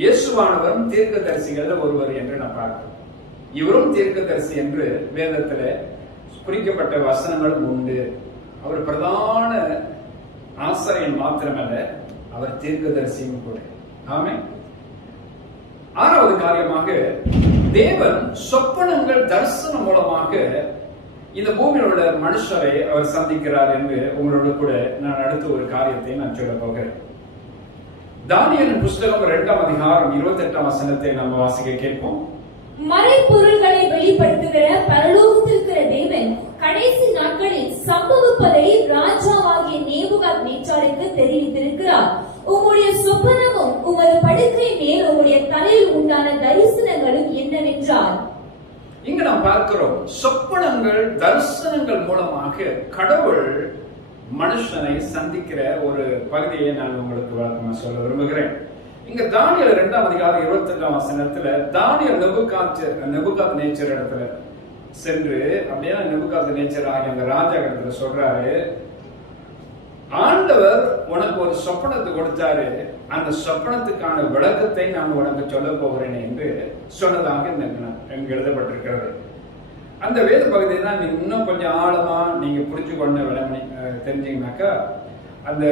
இயேசுவானவரும் தீர்க்கதரிசிகள் ஒருவர் என்று நாம் பார்க்கிறோம். இவரும் தீர்க்கதரிசி என்று வேதத்தில் குறிக்கப்பட்ட வசனங்களும் உண்டு. அவர் பிரதான ஆசாரியன் மாத்திரமல்ல, அவர் தீர்க்கதரிசியும் கூட. ஆமென். 6வது காரியமாக, தேவன் சொப்பனங்கள் தரிசனம் மூலமாக இந்த பூமியில் உள்ள மனுஷரை அவர் சந்திக்கிறார் என்று உங்களோட கூட நான் அடுத்த ஒரு காரியத்தை நான் சொல்ல போகிறேன். தானியேலின் புஸ்தகம் 2ஆம் அதிகாரம் 28ஆம் வசனத்தை நம்ம வாசிக்க கேட்போம். மறைபொருள்களை வெளிப்படுத்துகிற பரலோகத்திற்கிற தேவன் கடைசி நாட்களில் சம்பவிப்பதை ராஜாவாகிய நேபுகாத்நேச்சாருக்கு தெரிவித்திருக்கிறார். உம்முடைய சொப்பனமும் உமது படுக்கை மேல் உம்முடைய தலையில் உண்டான தரிசனங்களும் என்னவென்றார். இங்க நாம் பார்க்கிறோம், சொப்பனங்கள் தரிசனங்கள் மூலமாக கடவுள் மனுஷனை சந்திக்கிற ஒரு பகுதியை நான் உங்களுக்கு வழக்கமா சொல்ல விரும்புகிறேன். இங்க தானியேல் 2ஆம் அதிகாரம் 28ஆம் வசனத்துல தானியேல் நேபுகாத்நேச்சர் இடத்துல சென்று, அப்படியே நேபுகாத்நேச்சர் ஆகிய அந்த ராஜா இடத்துல சொல்றாரு, ஆண்டவர் உனக்கு ஒரு சொப்பனத்தை கொடுத்தாரு, அந்த சொப்பனத்துக்கான விளக்கத்தை நான் உனக்கு சொல்ல போகிறேன் என்று சொன்னதாக இங்க எழுதப்பட்டிருக்கிறது. அந்த வேத பகுதியை தான் நீங்க இன்னும் கொஞ்சம் ஆழமா நீங்க புரிஞ்சு கொண்ட தெரிஞ்சீங்கன்னாக்கா, அந்த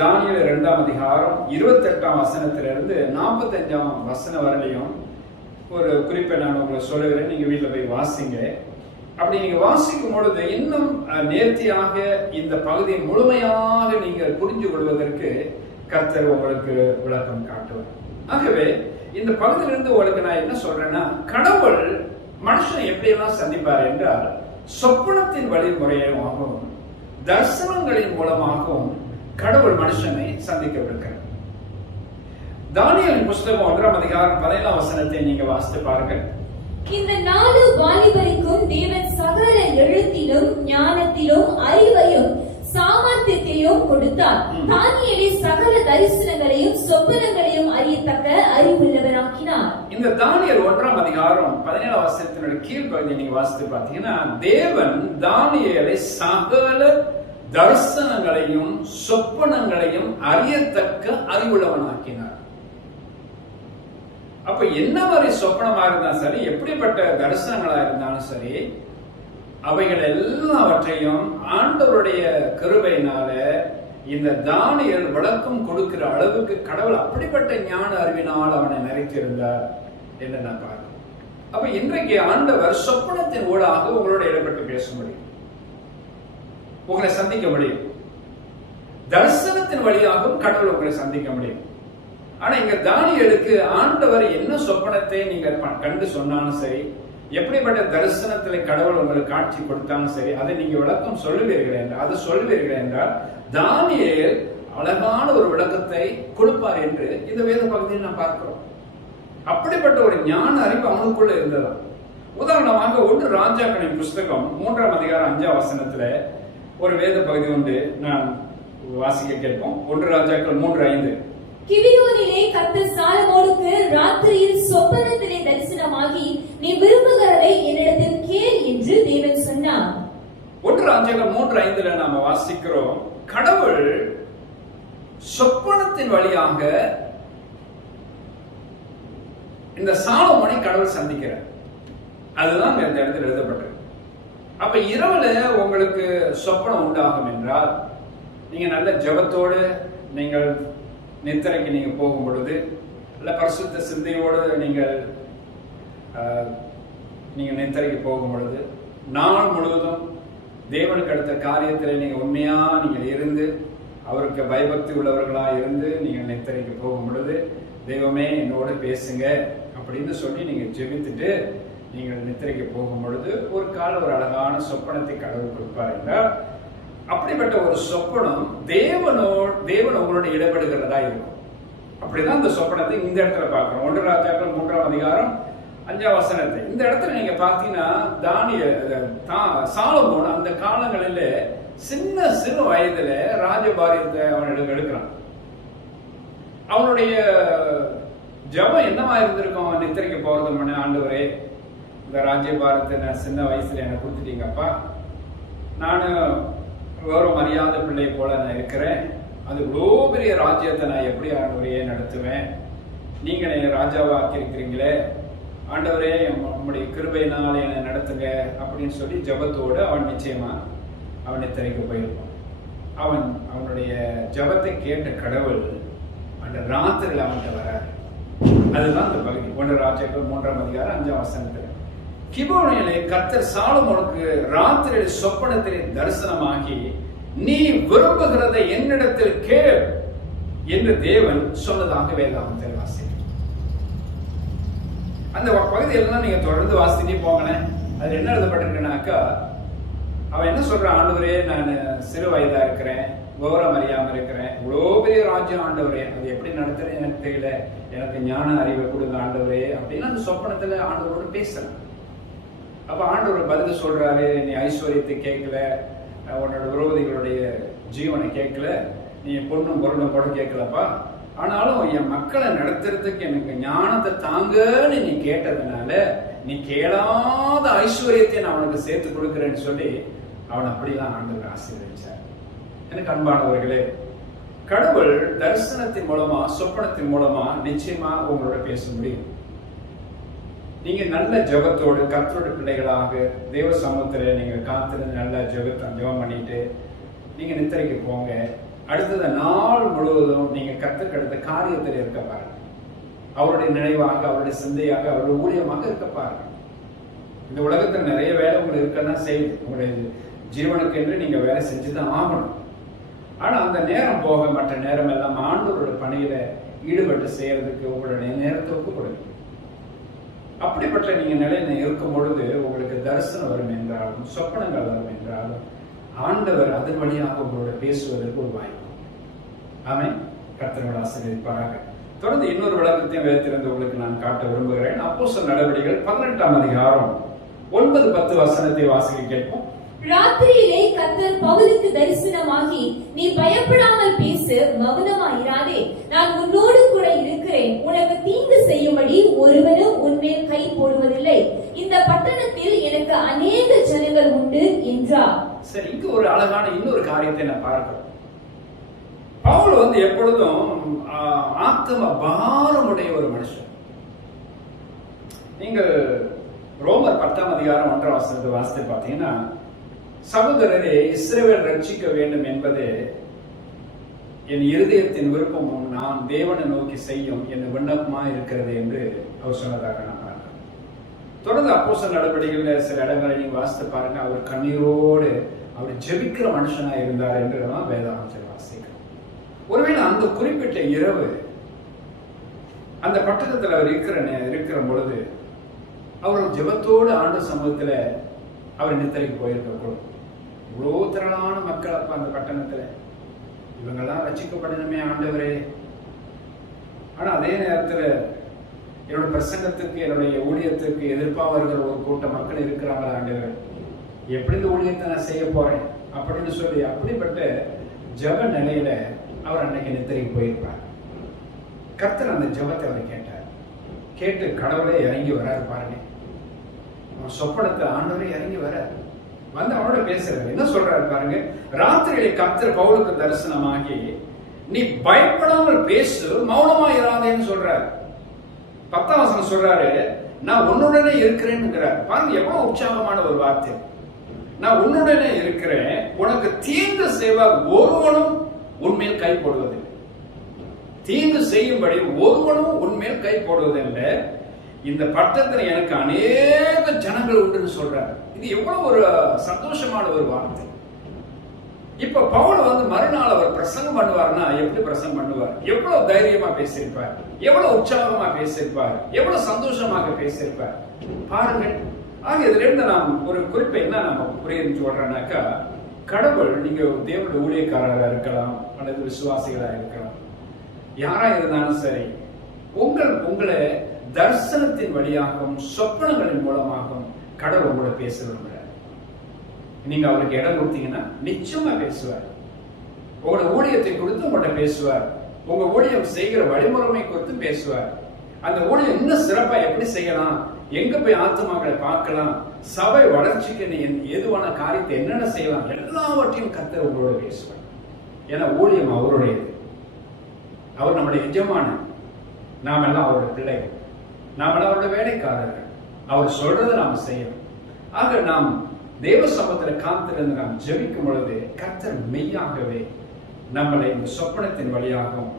தானியேல் 2ஆம் அதிகாரம் 28ஆம் வசனத்திலிருந்து 45ஆம் வசனம் வரலையும் ஒரு குறிப்பை நான் உங்களை சொல்லுகிறேன். நீங்க வீட்டுல போய் வாசிங்க. அப்படி நீங்க வாசிக்கும் பொழுது இன்னும் நேர்த்தியாக இந்த பகுதியை முழுமையாக நீங்கள் புரிஞ்சு கொள்வதற்கு கர்த்தர் உங்களுக்கு விளக்கம் காட்டுவார். ஆகவே இந்த பகுதியிலிருந்து உங்களுக்கு நான் என்ன சொல்றேன்னா, கடவுள் மனுஷனை எப்படியெல்லாம் சந்திப்பார் என்றால், சொப்பனத்தின் வழிமுறையாகவும் தரிசனங்களின் மூலமாகவும் கடவுள் மனுஷனை சந்திக்கவிருக்கிறார். தானியேலின் புஸ்தகம் 1ஆம் அதிகாரம் 17ஆம் வசனத்தை நீங்க வாசித்து பாருங்கள். இந்த 4 வாலிபருக்கும் தேவன் சகல எழுத்திலும் ஞானத்திலும் அறிவையும் சாமர்த்தியத்தையும் கொடுத்தார். தானியேலை சகல தரிசனங்களையும் சொப்பனங்களையும் அறியத்தக்க அறிவுள்ளவராக்கினார். இந்த தானியேல் 1ஆம் அதிகாரம் 17ஆம் வசனத்தினுடைய கீழ்ப்பகுதியை நீங்க வாசித்து பார்த்தீங்கன்னா, தேவன் தானியேலை சகல தரிசனங்களையும் சொப்பனங்களையும் அறியத்தக்க அறிவுள்ளவனாக்கினார். அப்ப என்ன மாதிரி சொப்பனமா இருந்தாலும் சரி, எப்படிப்பட்ட தரிசனங்களா இருந்தாலும் சரி, அவைகள் எல்லாவற்றையும் ஆண்டவருடைய கிருபையினால இந்த தானியேல் விளக்கம் கொடுக்கிற அளவுக்கு கடவுள் அப்படிப்பட்ட ஞான அறிவினால் அவனை நிறைத்திருந்தார் என்று நான் பார்க்கிறேன். அப்ப இன்றைக்கு ஆண்டவர் சொப்பனத்தின் ஊடாக உங்களோட இடப்பட்டு பேச முடியும், உங்களை சந்திக்க முடியும். தரிசனத்தின் வழியாகவும் கடவுள் உங்களை சந்திக்க முடியும். ஆனா இங்க தானியேலுக்கு ஆண்டவர் என்ன சொப்பனத்தை நீங்க கண்டு சொன்னாலும் சரி, எப்படிப்பட்ட தரிசனத்திலே கடவுள் உங்களுக்கு காட்சி கொடுத்தாலும் சரி, அதை நீங்க விளக்கம் சொல்லுவீர்கள் என்றால் தானியேல் அழகான ஒரு விளக்கத்தை கொடுப்பார் என்று இந்த வேத பகுதியில் நான் பார்க்கிறோம். அப்படிப்பட்ட ஒரு ஞான அறிவு அவனுக்குள்ள இருந்ததா. உதாரணமாக 1 ராஜாக்களின் புஸ்தகம் 3ஆம் அதிகாரம் 5ஆம் வசனத்துல ஒரு வேத பகுதி உண்டு, நான் வாசிக்க கேட்போம். 1 ராஜாக்கள் 3:5. கிபியோனிலே கர்த்தர் சாலமோனுக்கு ராத்திரியில் சொப்பனத்திலே தரிசனமாகி, நீ விரும்புகிறதை என்னிடத்தில் கேள் என்று தேவன் சொன்னார். 1 ராஜாக்கள் 3:5 நாம வாசிக்கிறோம், கடவுள் சொப்பனத்தின் வழியாக இந்த சாலமோனை கடவுள் சந்திக்கிறார். அதுதான் இந்த இடத்தில் எழுதப்பட்டது. அப்ப இரவுல உங்களுக்கு சொப்பனம் உண்டாகும் என்றால், நீங்க நல்ல ஜெபத்தோடு நீங்கள் நித்திரைக்கு நீங்க போகும் பொழுது, இல்ல பரிசுத்த சிந்தையோடு நீங்கள் நித்திரைக்கு போகும் பொழுது, நாள் முழுவதும் தேவனுக்கு அடுத்த காரியத்தில் நீங்க உண்மையா நீங்கள் இருந்து, அவருக்கு பயபக்தி உள்ளவர்களா இருந்து நீங்கள் நித்திரைக்கு போகும் பொழுது, தெய்வமே என்னோட பேசுங்க அப்படின்னு சொல்லி நீங்க ஜெபித்துட்டு நீங்கள் நித்திரைக்கு போகும் பொழுது ஒரு ஒரு அழகான சொப்பனத்தை கடவுள் கொடுப்பார் என்றால், அப்படிப்பட்ட ஒரு சொப்பனம் தேவன் உங்களோட இடப்படுகிறதா இருக்கும். அப்படிதான் இந்த சொப்பனத்தை இந்த இடத்துல பார்க்கிறோம். 1 ராஜாக்கள் 3ஆம் அதிகாரம் 5ஆம் வசனத்தை இந்த இடத்துல நீங்க பாத்தீங்கன்னா, சாலமோன் அந்த காலங்களில சிறு வயதுல ராஜபாரியத்தை அவனிடம் எடுக்கிறான். அவனுடைய ஜபம் என்னவா இருந்திருக்கும்? அவன் நித்திரைக்கு போறது முன்ன, ஆண்டவரே இந்த ராஜ்யபாரத்தை நான் சின்ன வயசுல எனக்கு கொடுத்துட்டீங்கப்பா, நானும் வேற மரியாதை பிள்ளை போல நான் இருக்கிறேன், அது இவ்வளோ பெரிய ராஜ்யத்தை நான் எப்படி ஆண்டவரையே நடத்துவேன், நீங்க என்னை ராஜாவா ஆக்கியிருக்கிறீங்களே, ஆண்டவரே உங்களுடைய கிருபையினால் என்னை நடத்துங்க அப்படின்னு சொல்லி ஜபத்தோடு அவன் நிச்சயமா அவன் நித்திரைக்கு போயிருப்பான். அவனுடைய ஜபத்தை கேட்ட கடவுள் அந்த ராத்திரியில் அவன்கிட்ட வராரு. அதுதான் அந்த பகுதி 1 ராஜாக்கள் 3ஆம் அதிகாரம் 5ஆம் வசனத்துல. கிபியோனிலே கர்த்தர் சாலமோனுக்கு ராத்திரியில் சொப்பனத்திலே தரிசனமாகி, நீ விரும்புகிறதை என்னிடத்தில் கேள் என்று தேவன் சொன்னதாக வேதாகமத்தில் வாசிக்கிறோம். அந்த பகுதியெல்லாம் நீங்க தொடர்ந்து வாசிட்டே போங்களேன். அது என்ன எழுதப்பட்டிருக்குனாக்கா, அவன் என்ன சொல்றான்? ஆண்டவரே, நான் சிறு வயதா இருக்கிறேன், விவரம் அறியாம இருக்கிறேன், இவ்வளோ பெரிய ராஜ்யம் ஆண்டவரே, அது எப்படி நடத்துறேன் எனக்கு தெரியல, எனக்கு ஞான அறிவை கொடுங்க ஆண்டவரே அப்படின்னு அந்த சொப்பனத்துல ஆண்டவரோடு பேசுறான். அப்ப ஆண்டவர் பதில் சொல்றாரு, நீ ஐஸ்வர்யத்தை கேட்கல, உன்னோட விரோதிகளுடைய ஜீவனை கேட்கல, நீ பொண்ணும் பொருளும் கூட கேட்கலப்பா, ஆனாலும் என் மக்களை நடத்துறதுக்கு எனக்கு ஞானத்தை தாங்கன்னு நீ கேட்டதுனால நீ கேளாத ஐஸ்வர்யத்தை நான் அவனுக்கு சேர்த்து கொடுக்கிறேன்னு சொல்லி அவன் அப்படிலாம் ஆண்டவர் ஆசீர்வதிச்சார். எனக்கு அன்பானவர்களே, கடவுள் தரிசனத்தின் மூலமா சொப்பனத்தின் மூலமா நிச்சயமா உங்களோட பேச முடியும். நீங்க நல்ல ஜெபத்தோடு கர்த்தருடைய பிள்ளைகளாக தேவ சமூகத்துல நீங்க காத்திருந்து நல்ல ஜெபம் பண்ணிட்டு நீங்க நித்திரைக்கு போங்க. அடுத்தது நாள் முழுவதும் நீங்க கர்த்தருக்கு அடுத்த காரியத்தில் இருக்க பாருங்க. அவருடைய நினைவாக, அவருடைய சிந்தையாக, அவருடைய ஊழியமாக இருக்க பாருங்க. இந்த உலகத்துல நிறைய வேலை உங்களுக்கு இருக்கதான் செய்யுது. உங்களுடைய ஜீவனுக்கு என்று நீங்க வேலை செஞ்சுதான் ஆகணும். ஆனா அந்த நேரம் போக மற்ற நேரம் எல்லாம் ஆண்டவரோட பணியில ஈடுபட்டு செய்யறதுக்கு உங்களுடைய நேரத்தை ஒப்பு கொடுங்க. அப்படிப்பட்ட நீங்க நிலையில இருக்கும் பொழுது உங்களுக்கு தரிசனம் வரும் என்றாலும், சொப்பனங்கள் வரும் என்றாலும், ஆண்டவர் அதன் வழியாக உங்களோட பேசுவதற்கு ஒரு வாய்ப்பு. ஆமென். கர்த்தரோட ஆசீர்வதிப்பாராக. தொடர்ந்து இன்னொரு விளக்கத்தையும் வேதத்திலிருந்து உங்களுக்கு நான் காட்ட விரும்புகிறேன். அப்போஸ்தலர் நடவடிக்கைகள் 18ஆம் அதிகாரம் 9-10 வசனத்தை வாசிக்க கேட்போம். ராத்திரியிலே கர்த்தர் பவுலுக்கு தரிசனமாகி, நீ பயப்படாமல் பேசு, மௌனமாயிராதே, நான் உன்னோடு கூட இருக்கிறேன், உனக்கு தீங்கு செய்யும்படி ஒருவனும் உன்மேல் கை போடுவதில்லை, இந்த பட்டணத்தில் எனக்கு அநேக ஜனங்கள் உண்டு என்றார். சரி, இங்கு ஒரு அழகான இன்னொரு காரியத்தை நான் பார்க்கிறோம். பவுல் எப்பொழுதும் ஆத்ம பாரமுடைய ஒரு மனுஷன். நீங்க ரோமர் 10ஆம் அதிகாரம் 1ஆம் வசனத்தை வாசித்து பார்த்தீங்கன்னா, சகோதரரே, இஸ்ரவேல் ரட்சிக்க வேண்டும் என்பது என் இருதயத்தின் விருப்பமும் நான் தேவனை நோக்கி செய்யும் என் விண்ணப்பமா இருக்கிறது என்று அவர் சொன்னதாக நான் பார்க்கிறேன். தொடர்ந்து அப்போஸ்தலர் நடவடிக்கைகளில் சில இடங்களை நீங்க வாசித்து பாருங்க. அவர் கண்ணீரோடு அவர் ஜெபிக்கிற மனுஷனா இருந்தார் என்று வேதாகமத்தில் வாசிக்கிறோம். ஒருவேளை அந்த குறிப்பிட்ட இரவு அந்த பட்டணத்தில் அவர் இருக்கிற பொழுது அவர் ஜெபத்தோடு ஆண்டு சமூகத்துல அவர் நித்திரைக்கு போயிருக்கக்கூடும். இவ்வளோ திரளான மக்கள் அப்ப அந்த பட்டணத்துல, இவங்கெல்லாம் ரட்சிக்கப்படணுமே ஆண்டவரே. ஆனா அதே நேரத்துல என்னோட பிரசங்கத்துக்கு, என்னுடைய ஊழியத்துக்கு எதிர்ப்பாளர்கள் ஒரு கூட்ட மக்கள் இருக்கிறாங்களா ஆண்டவர், எப்படி இந்த ஊழியத்தை நான் செய்ய போறேன் அப்படின்னு சொல்லி அப்படிப்பட்ட ஜப நிலையில அவர் அன்னைக்கு நித்திரைக்கு போயிருப்பார். கர்த்தர் அந்த ஜெபத்தை அவர் கேட்டார். கேட்டு கடவுளே இறங்கி வராரு பாருங்க. அவன் சொப்பனத்தை ஆண்டவரே இறங்கி வர வந்து அவனோட பேசுறாரு. என்ன சொல்றாரு பாருங்க. ராத்திரியிலே கர்த்தர் பவுலுக்கு தரிசனமாகி நீ பயப்படாமல் பேசு, மௌனமா இராதேன்னு சொல்றாரு. 10ஆம் வசனம் சொல்றாரு, நான் உன்னுடனே இருக்கிறேன்னு. பாருங்க எவ்வளவு உற்சாகமான ஒரு வார்த்தை. நான் உன்னுடனே இருக்கிறேன், உனக்கு தீங்கு செய்வார் ஒருவனும் உன்மேல் கை போடுவதில்லை. தீங்கு செய்யும்படி ஒருவனும் உன்மேல் கை போடுவதில்லை. இந்த பட்டத்தில் எனக்கு அநேக ஜனங்கள் உண்டுன்னு சொல்றாரு. இது எவ்வளவு ஒரு சந்தோஷமான ஒரு வார்த்தை. இப்ப பவுல் வந்து மறுநாள் அவர் பிரசங்கம் பண்ணுவார்னா எப்படி பிரசங்கம் பண்ணுவார்? எவ்வளவு தைரியமா பேசியிருப்பார், எவ்வளவு உற்சாகமா பேசியிருப்பார், எவ்வளவு சந்தோஷமாக பேசியிருப்பார் பாருங்கள். ஆக இதுல இருந்து நாம் ஒரு குறிப்பை என்ன நம்ம புரிஞ்சு சொல்றோம்னாக்கா, கடவுள் நீங்க தேவனுடைய ஊழியக்காரராக இருக்கலாம் அல்லது விசுவாசிகளா இருக்கலாம், யாரா இருந்தாலும் சரி, உங்களை தரிசனத்தின் வழியாகவும் சொப்பனங்களின் மூலமாகவும் கடவுள் உங்களை பேச விரும்புகிறார். நீங்க அவருக்கு இடம் கொடுத்தீங்கன்னா நிச்சயமா பேசுவார். உங்களோட ஊழியத்தை குறித்து உங்கள்கிட்ட பேசுவார். உங்க ஊழியம் செய்கிற வழிமுறை குறித்து பேசுவார். அந்த ஊழியம் இன்னும் சிறப்பா எப்படி செய்யலாம், எங்க போய் ஆத்துமாக்களை பார்க்கலாம், சபை வளர்ச்சிக்கு நீ எதுவான காரியத்தை என்னென்ன செய்யலாம், எல்லாவற்றையும் கர்த்தர் உங்களோட பேசுவார். ஏன்னா ஊழியம் அவருடையது. அவர் நம்முடைய எஜமானன், நாம் எல்லாம் அவருடைய பிள்ளைகள், நாம் எல்லாம் அவருடைய வேலைக்காரர்கள். அவர் சொல்றதை நாம் செய்யணும். ஆக நாம் தேவ சமூகத்தில் காத்திருந்து நாம் ஜெபிக்கும் பொழுது கர்த்தர் மெய்யாகவே நம்மளை இந்த சொப்பனத்தின் வழியாகவும்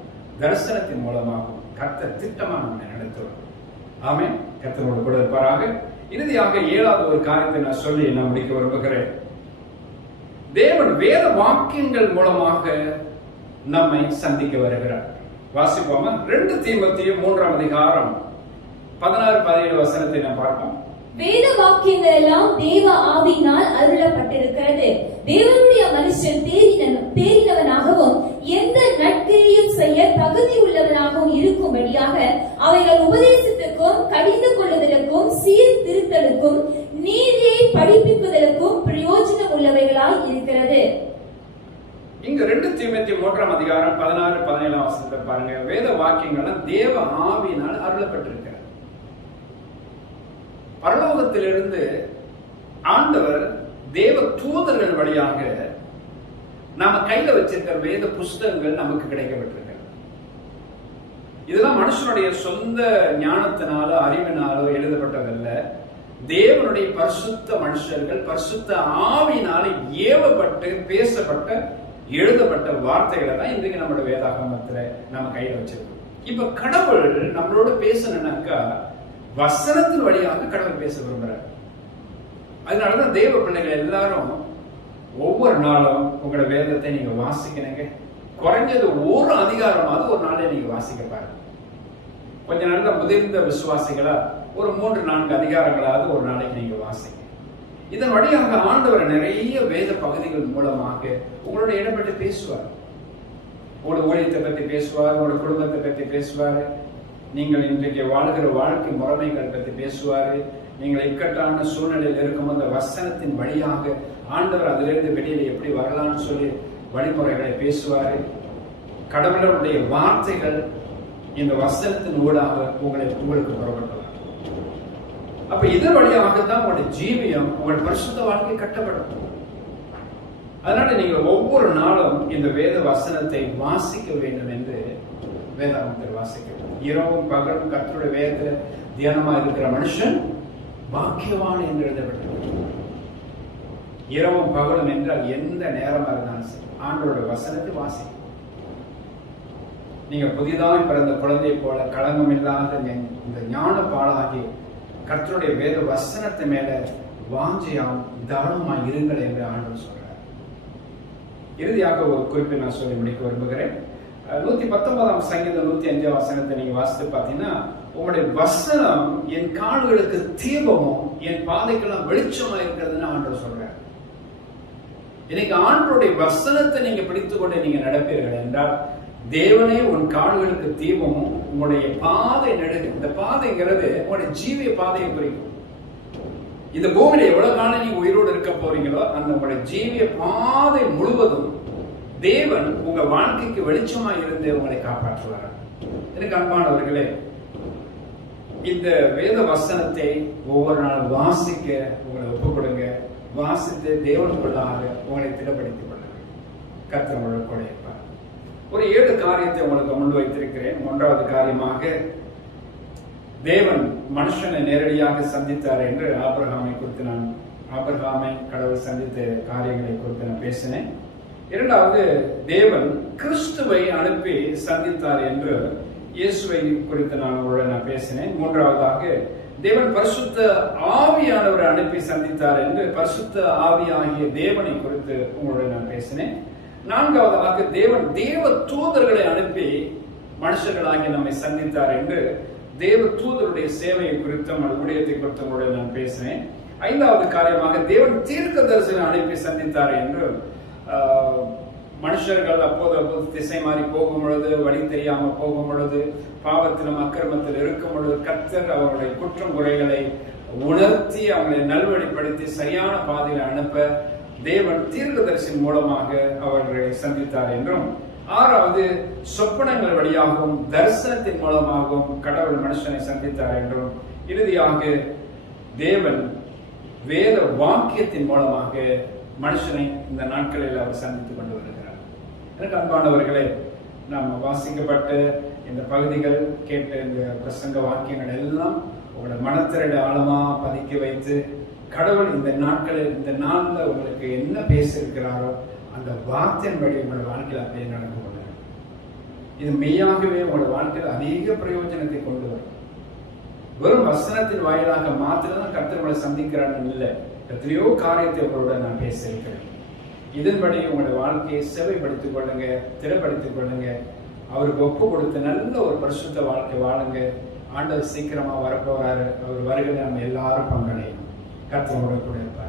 தரிசனத்தின் மூலமாகவும் கர்த்தர் திட்டமா நம்மை நடத்துவார். ஆமென். கர்த்தரோடு கூட இருப்பாராக. இறுதியாக 7வது ஒரு காரியத்தை நான் சொல்லி நான் முடிக்க விரும்புகிறேன். தேவன் வேத வாக்கியங்கள் மூலமாக நம்மை சந்திக்க வருகிறார். வாசிப்போமா? 2 தீமோத்தேயு 3ஆம் அதிகாரம் 16-17 வசனத்தை நாம் பார்ப்போம். வேத வாக்கியங்கள் எல்லாம் தேவ ஆவியினால் அருளப்பட்டிருக்கிறது. தேவனுடைய மனுஷன் தேறினவனாகவும் எந்த நற்கிரியையும் செய்ய தகுதி உள்ளவனாகவும் இருக்கும்படியாக அவைகள் உபதேசத்துக்கும் கடிந்து கொள்ளுதலுக்கும் சீர்திருத்தலுக்கும் நீதியை படிப்பிப்பதற்கும் பிரயோஜனம் உள்ளவைகளாய் இருக்கிறது. இங்க 2 தீமோத்தேயு 3ஆம் அதிகாரம் 16-17 வசனத்தை பாருங்க. வேத வாக்கியங்கள் தேவ ஆவியினால் அருளப்பட்டிருக்கிறது. பரலோகத்திலிருந்து ஆண்டவர் தேவ தூதர்கள் வழியாக நாம கையில வச்சிருக்கிற வேத புஸ்தகங்கள் நமக்கு கிடைக்கப்பட்டிருக்கிறது. இதெல்லாம் மனுஷனுடைய சொந்த ஞானத்தினாலோ அறிவினாலோ எழுதப்பட்டதல்ல. தேவனுடைய பரிசுத்த மனுஷர்கள் பரிசுத்த ஆவியினால ஏவப்பட்டு பேசப்பட்ட எழுதப்பட்ட வார்த்தைகளை தான் இன்றைக்கு நம்மளோட வேதாகமத்துல நம்ம கையில வச்சிருக்கோம். இப்ப கடவுள் நம்மளோட பேசணும்னாக்கா வசனத்தின் வழியாக கடவுள் பேச விரும்புறார். அதனாலதான் தேவ பிள்ளைகள் எல்லாரும் ஒவ்வொரு நாளும் உங்களோட வேதத்தை நீங்க வாசிக்கணுங்க. குறைஞ்சது ஒரு அதிகாரமாவது ஒரு நாளை நீங்க வாசிக்க பாருங்க. கொஞ்ச நாள்ல முதிர்ந்த விசுவாசிகளா ஒரு 3-4 அதிகாரங்களாவது ஒரு நாளைக்கு நீங்க வாசிங்க. இதன் வழியாக ஆண்டவர் நிறைய வேத பகுதிகள் மூலமாக உங்களோட இடப்பட்டு பேசுவார். உங்களோட ஊழியத்தை பத்தி பேசுவார், உங்களோட குடும்பத்தை பத்தி பேசுவார், நீங்கள் இன்றைக்கு வாழ்கிற வாழ்க்கை முறைமைகள் பற்றி பேசுவாரு. நீங்கள் இக்கட்டான சூழ்நிலையில் இருக்கும் அந்த வசனத்தின் வழியாக ஆண்டவர் அதிலிருந்து வெளியில எப்படி வரலாம்னு சொல்லி வழிமுறைகளை பேசுவாரு. கடவுளுடைய வார்த்தைகள் இந்த வசனத்தின் ஊடாக உங்களுக்கு புறப்படலாம். அப்ப இதன் வழியாகத்தான் உங்களுடைய ஜீவியம், உங்களுடைய பரிசுத்த வாழ்க்கை கட்டப்படும். அதனால நீங்கள் ஒவ்வொரு நாளும் இந்த வேத வசனத்தை வாசிக்க வேண்டும் என்று வேதாகமத்தில் வாசிக்கிறோம். இரவும் பகலும் கர்த்தருடைய வேதத்துல தியானமா இருக்கிற மனுஷன் பாக்கியவான் என்று எழுதப்பட்டிருக்கிறது. இரவும் பகலும் என்றால் எந்த நேரமா இருந்தாலும் சரி ஆண்டவரோட வசனத்தை வாசிக்கும். நீங்க புதிதாக பிறந்த குழந்தை போல களங்கம் இல்லாத இந்த ஞான பாலாகி கர்த்தருடைய வேத வசனத்தை மேல வாஞ்சியாம் தானமா இருங்கள் என்று ஆண்டவர் சொல்றார். இறுதியாக ஒரு குறிப்பை நான் சொல்லி முடிக்க விரும்புகிறேன். 119ஆம் சங்கீதம் 105ஆம் வசனத்தை நீங்க வாசித்து பார்த்தீங்கன்னா, உங்களுடைய வசனம் என் கால்களுக்கு தீபமும் என் பாதைக்கெல்லாம் வெளிச்சமா இருக்கிறதுன்னு ஆண்டவர் சொல்றார். இன்னைக்கு ஆண்டவருடைய வசனத்தை நீங்க பிடித்துக் கொண்டு நீங்க நடப்பீர்கள் என்றால் தேவனே உன் கால்களுக்கு தீபமும் உங்களுடைய பாதை நெடுகு. இந்த பாதைங்கிறது உங்களுடைய ஜீவிய பாதையை குறிக்கும். இந்த பூமியில எவ்வளவு காலம் நீங்க உயிரோடு இருக்க போறீங்களோ அந்த உங்களுடைய ஜீவிய பாதை முழுவதும் தேவன் உங்க வாழ்க்கைக்கு வெளிச்சமா இருந்து உங்களை காப்பாற்றுவார். எனக்கு அன்பானவர்களே, இந்த வேத வசனத்தை ஒவ்வொரு நாள் வாசிக்க உங்களை ஒப்புக் கொடுங்க. வாசித்து தேவனுக்குள்ளாக உங்களை திடப்படுத்திக் கொள்ளுங்க. கர்த்தர் உங்களுக்கு கூட இருப்பார். ஒரு 7 காரியத்தை உங்களுக்கு முன் வைத்திருக்கிறேன். 1வது காரியமாக, தேவன் மனுஷனை நேரடியாக சந்தித்தார் என்று ஆபிரகாமை கடவுள் சந்தித்த காரியங்களை குறித்து நான் பேசினேன். 2வது, தேவன் கிறிஸ்துவை அனுப்பி சந்தித்தார் என்று இயேசுவை குறித்து நான் பேசினேன். 3வதாக, தேவன் பரிசுத்த ஆவியானவரை அனுப்பி சந்தித்தார் என்று பரிசுத்த ஆவியாகிய தேவனை குறித்து உங்களோட நான் பேசினேன். 4வதாக, தேவன் தேவ தூதர்களை அனுப்பி மனுஷர்களாகி நம்மை சந்தித்தார் என்று தேவ தூதருடைய சேவையை குறித்தும் ஊழியத்தை குறித்தும் உங்களோட நான் பேசினேன். 5வது காரியமாக, தேவன் தீர்க்கதரிசனை அனுப்பி சந்தித்தார் என்று மனுஷர்கள் அப்போது திசை மாறி போகும் பொழுது, வழி தெரியாம போகும் பொழுது, பாவத்திலும் அக்கிரமத்தில் இருக்கும் பொழுது கர்த்தர் அவருடைய குற்றம் குறைகளை உணர்த்தி அவங்களை நல்வழிப்படுத்தி சரியான பாதையில் அனுப்ப தேவன் தீர்க்கதரிசின் மூலமாக அவர்களை சந்தித்தார் என்றும், 6வது, சொப்பனங்கள் வழியாகவும் தரிசனத்தின் மூலமாகவும் கடவுள் மனுஷனை சந்தித்தார் என்றும், இறுதியாக தேவன் வேத வாக்கியத்தின் மூலமாக மனுஷனை இந்த நாட்களில் அவர் சந்தித்துக் கொண்டு வருகிறார். எனக்கு அன்பானவர்களே, நாம் வாசிக்கப்பட்ட இந்த பகுதிகள், கேட்ட இந்த பிரசங்க வாக்கியங்கள் எல்லாம் உங்களோட மனத்திரட ஆழமா பதுக்கி வைத்து கடவுள் இந்த நாட்களில் இந்த நாள்ல உங்களுக்கு என்ன பேசியிருக்கிறாரோ அந்த வார்த்தையின்படி உங்களோட வாழ்க்கையில் அப்படியே நடந்து கொள்ளுங்க. இது மெய்யாகவே உங்களோட வாழ்க்கையில் அதிக பிரயோஜனத்தை கொண்டு வரும். வெறும் வசனத்தின் வாயிலாக மாத்திரம் கர்த்தர் உங்களை சந்திக்கிறான்னு இல்லை, எத்தனையோ காரியத்தை உங்களோட நான் பேசியிருக்கிறேன். இதன்படி உங்களுடைய வாழ்க்கையை சேவைப்படுத்திக் கொள்ளுங்க, திடப்படுத்திக் கொள்ளுங்க. அவருக்கு ஒப்பு கொடுத்து நல்ல ஒரு பரிசுத்த வாழ்க்கை வாழுங்க. ஆண்டவர் சீக்கிரமா வரப்போறாரு. அவர் வருகையில் நம்ம எல்லாரும் பங்கடையணும். கர்த்தர் கூட இருப்பார்.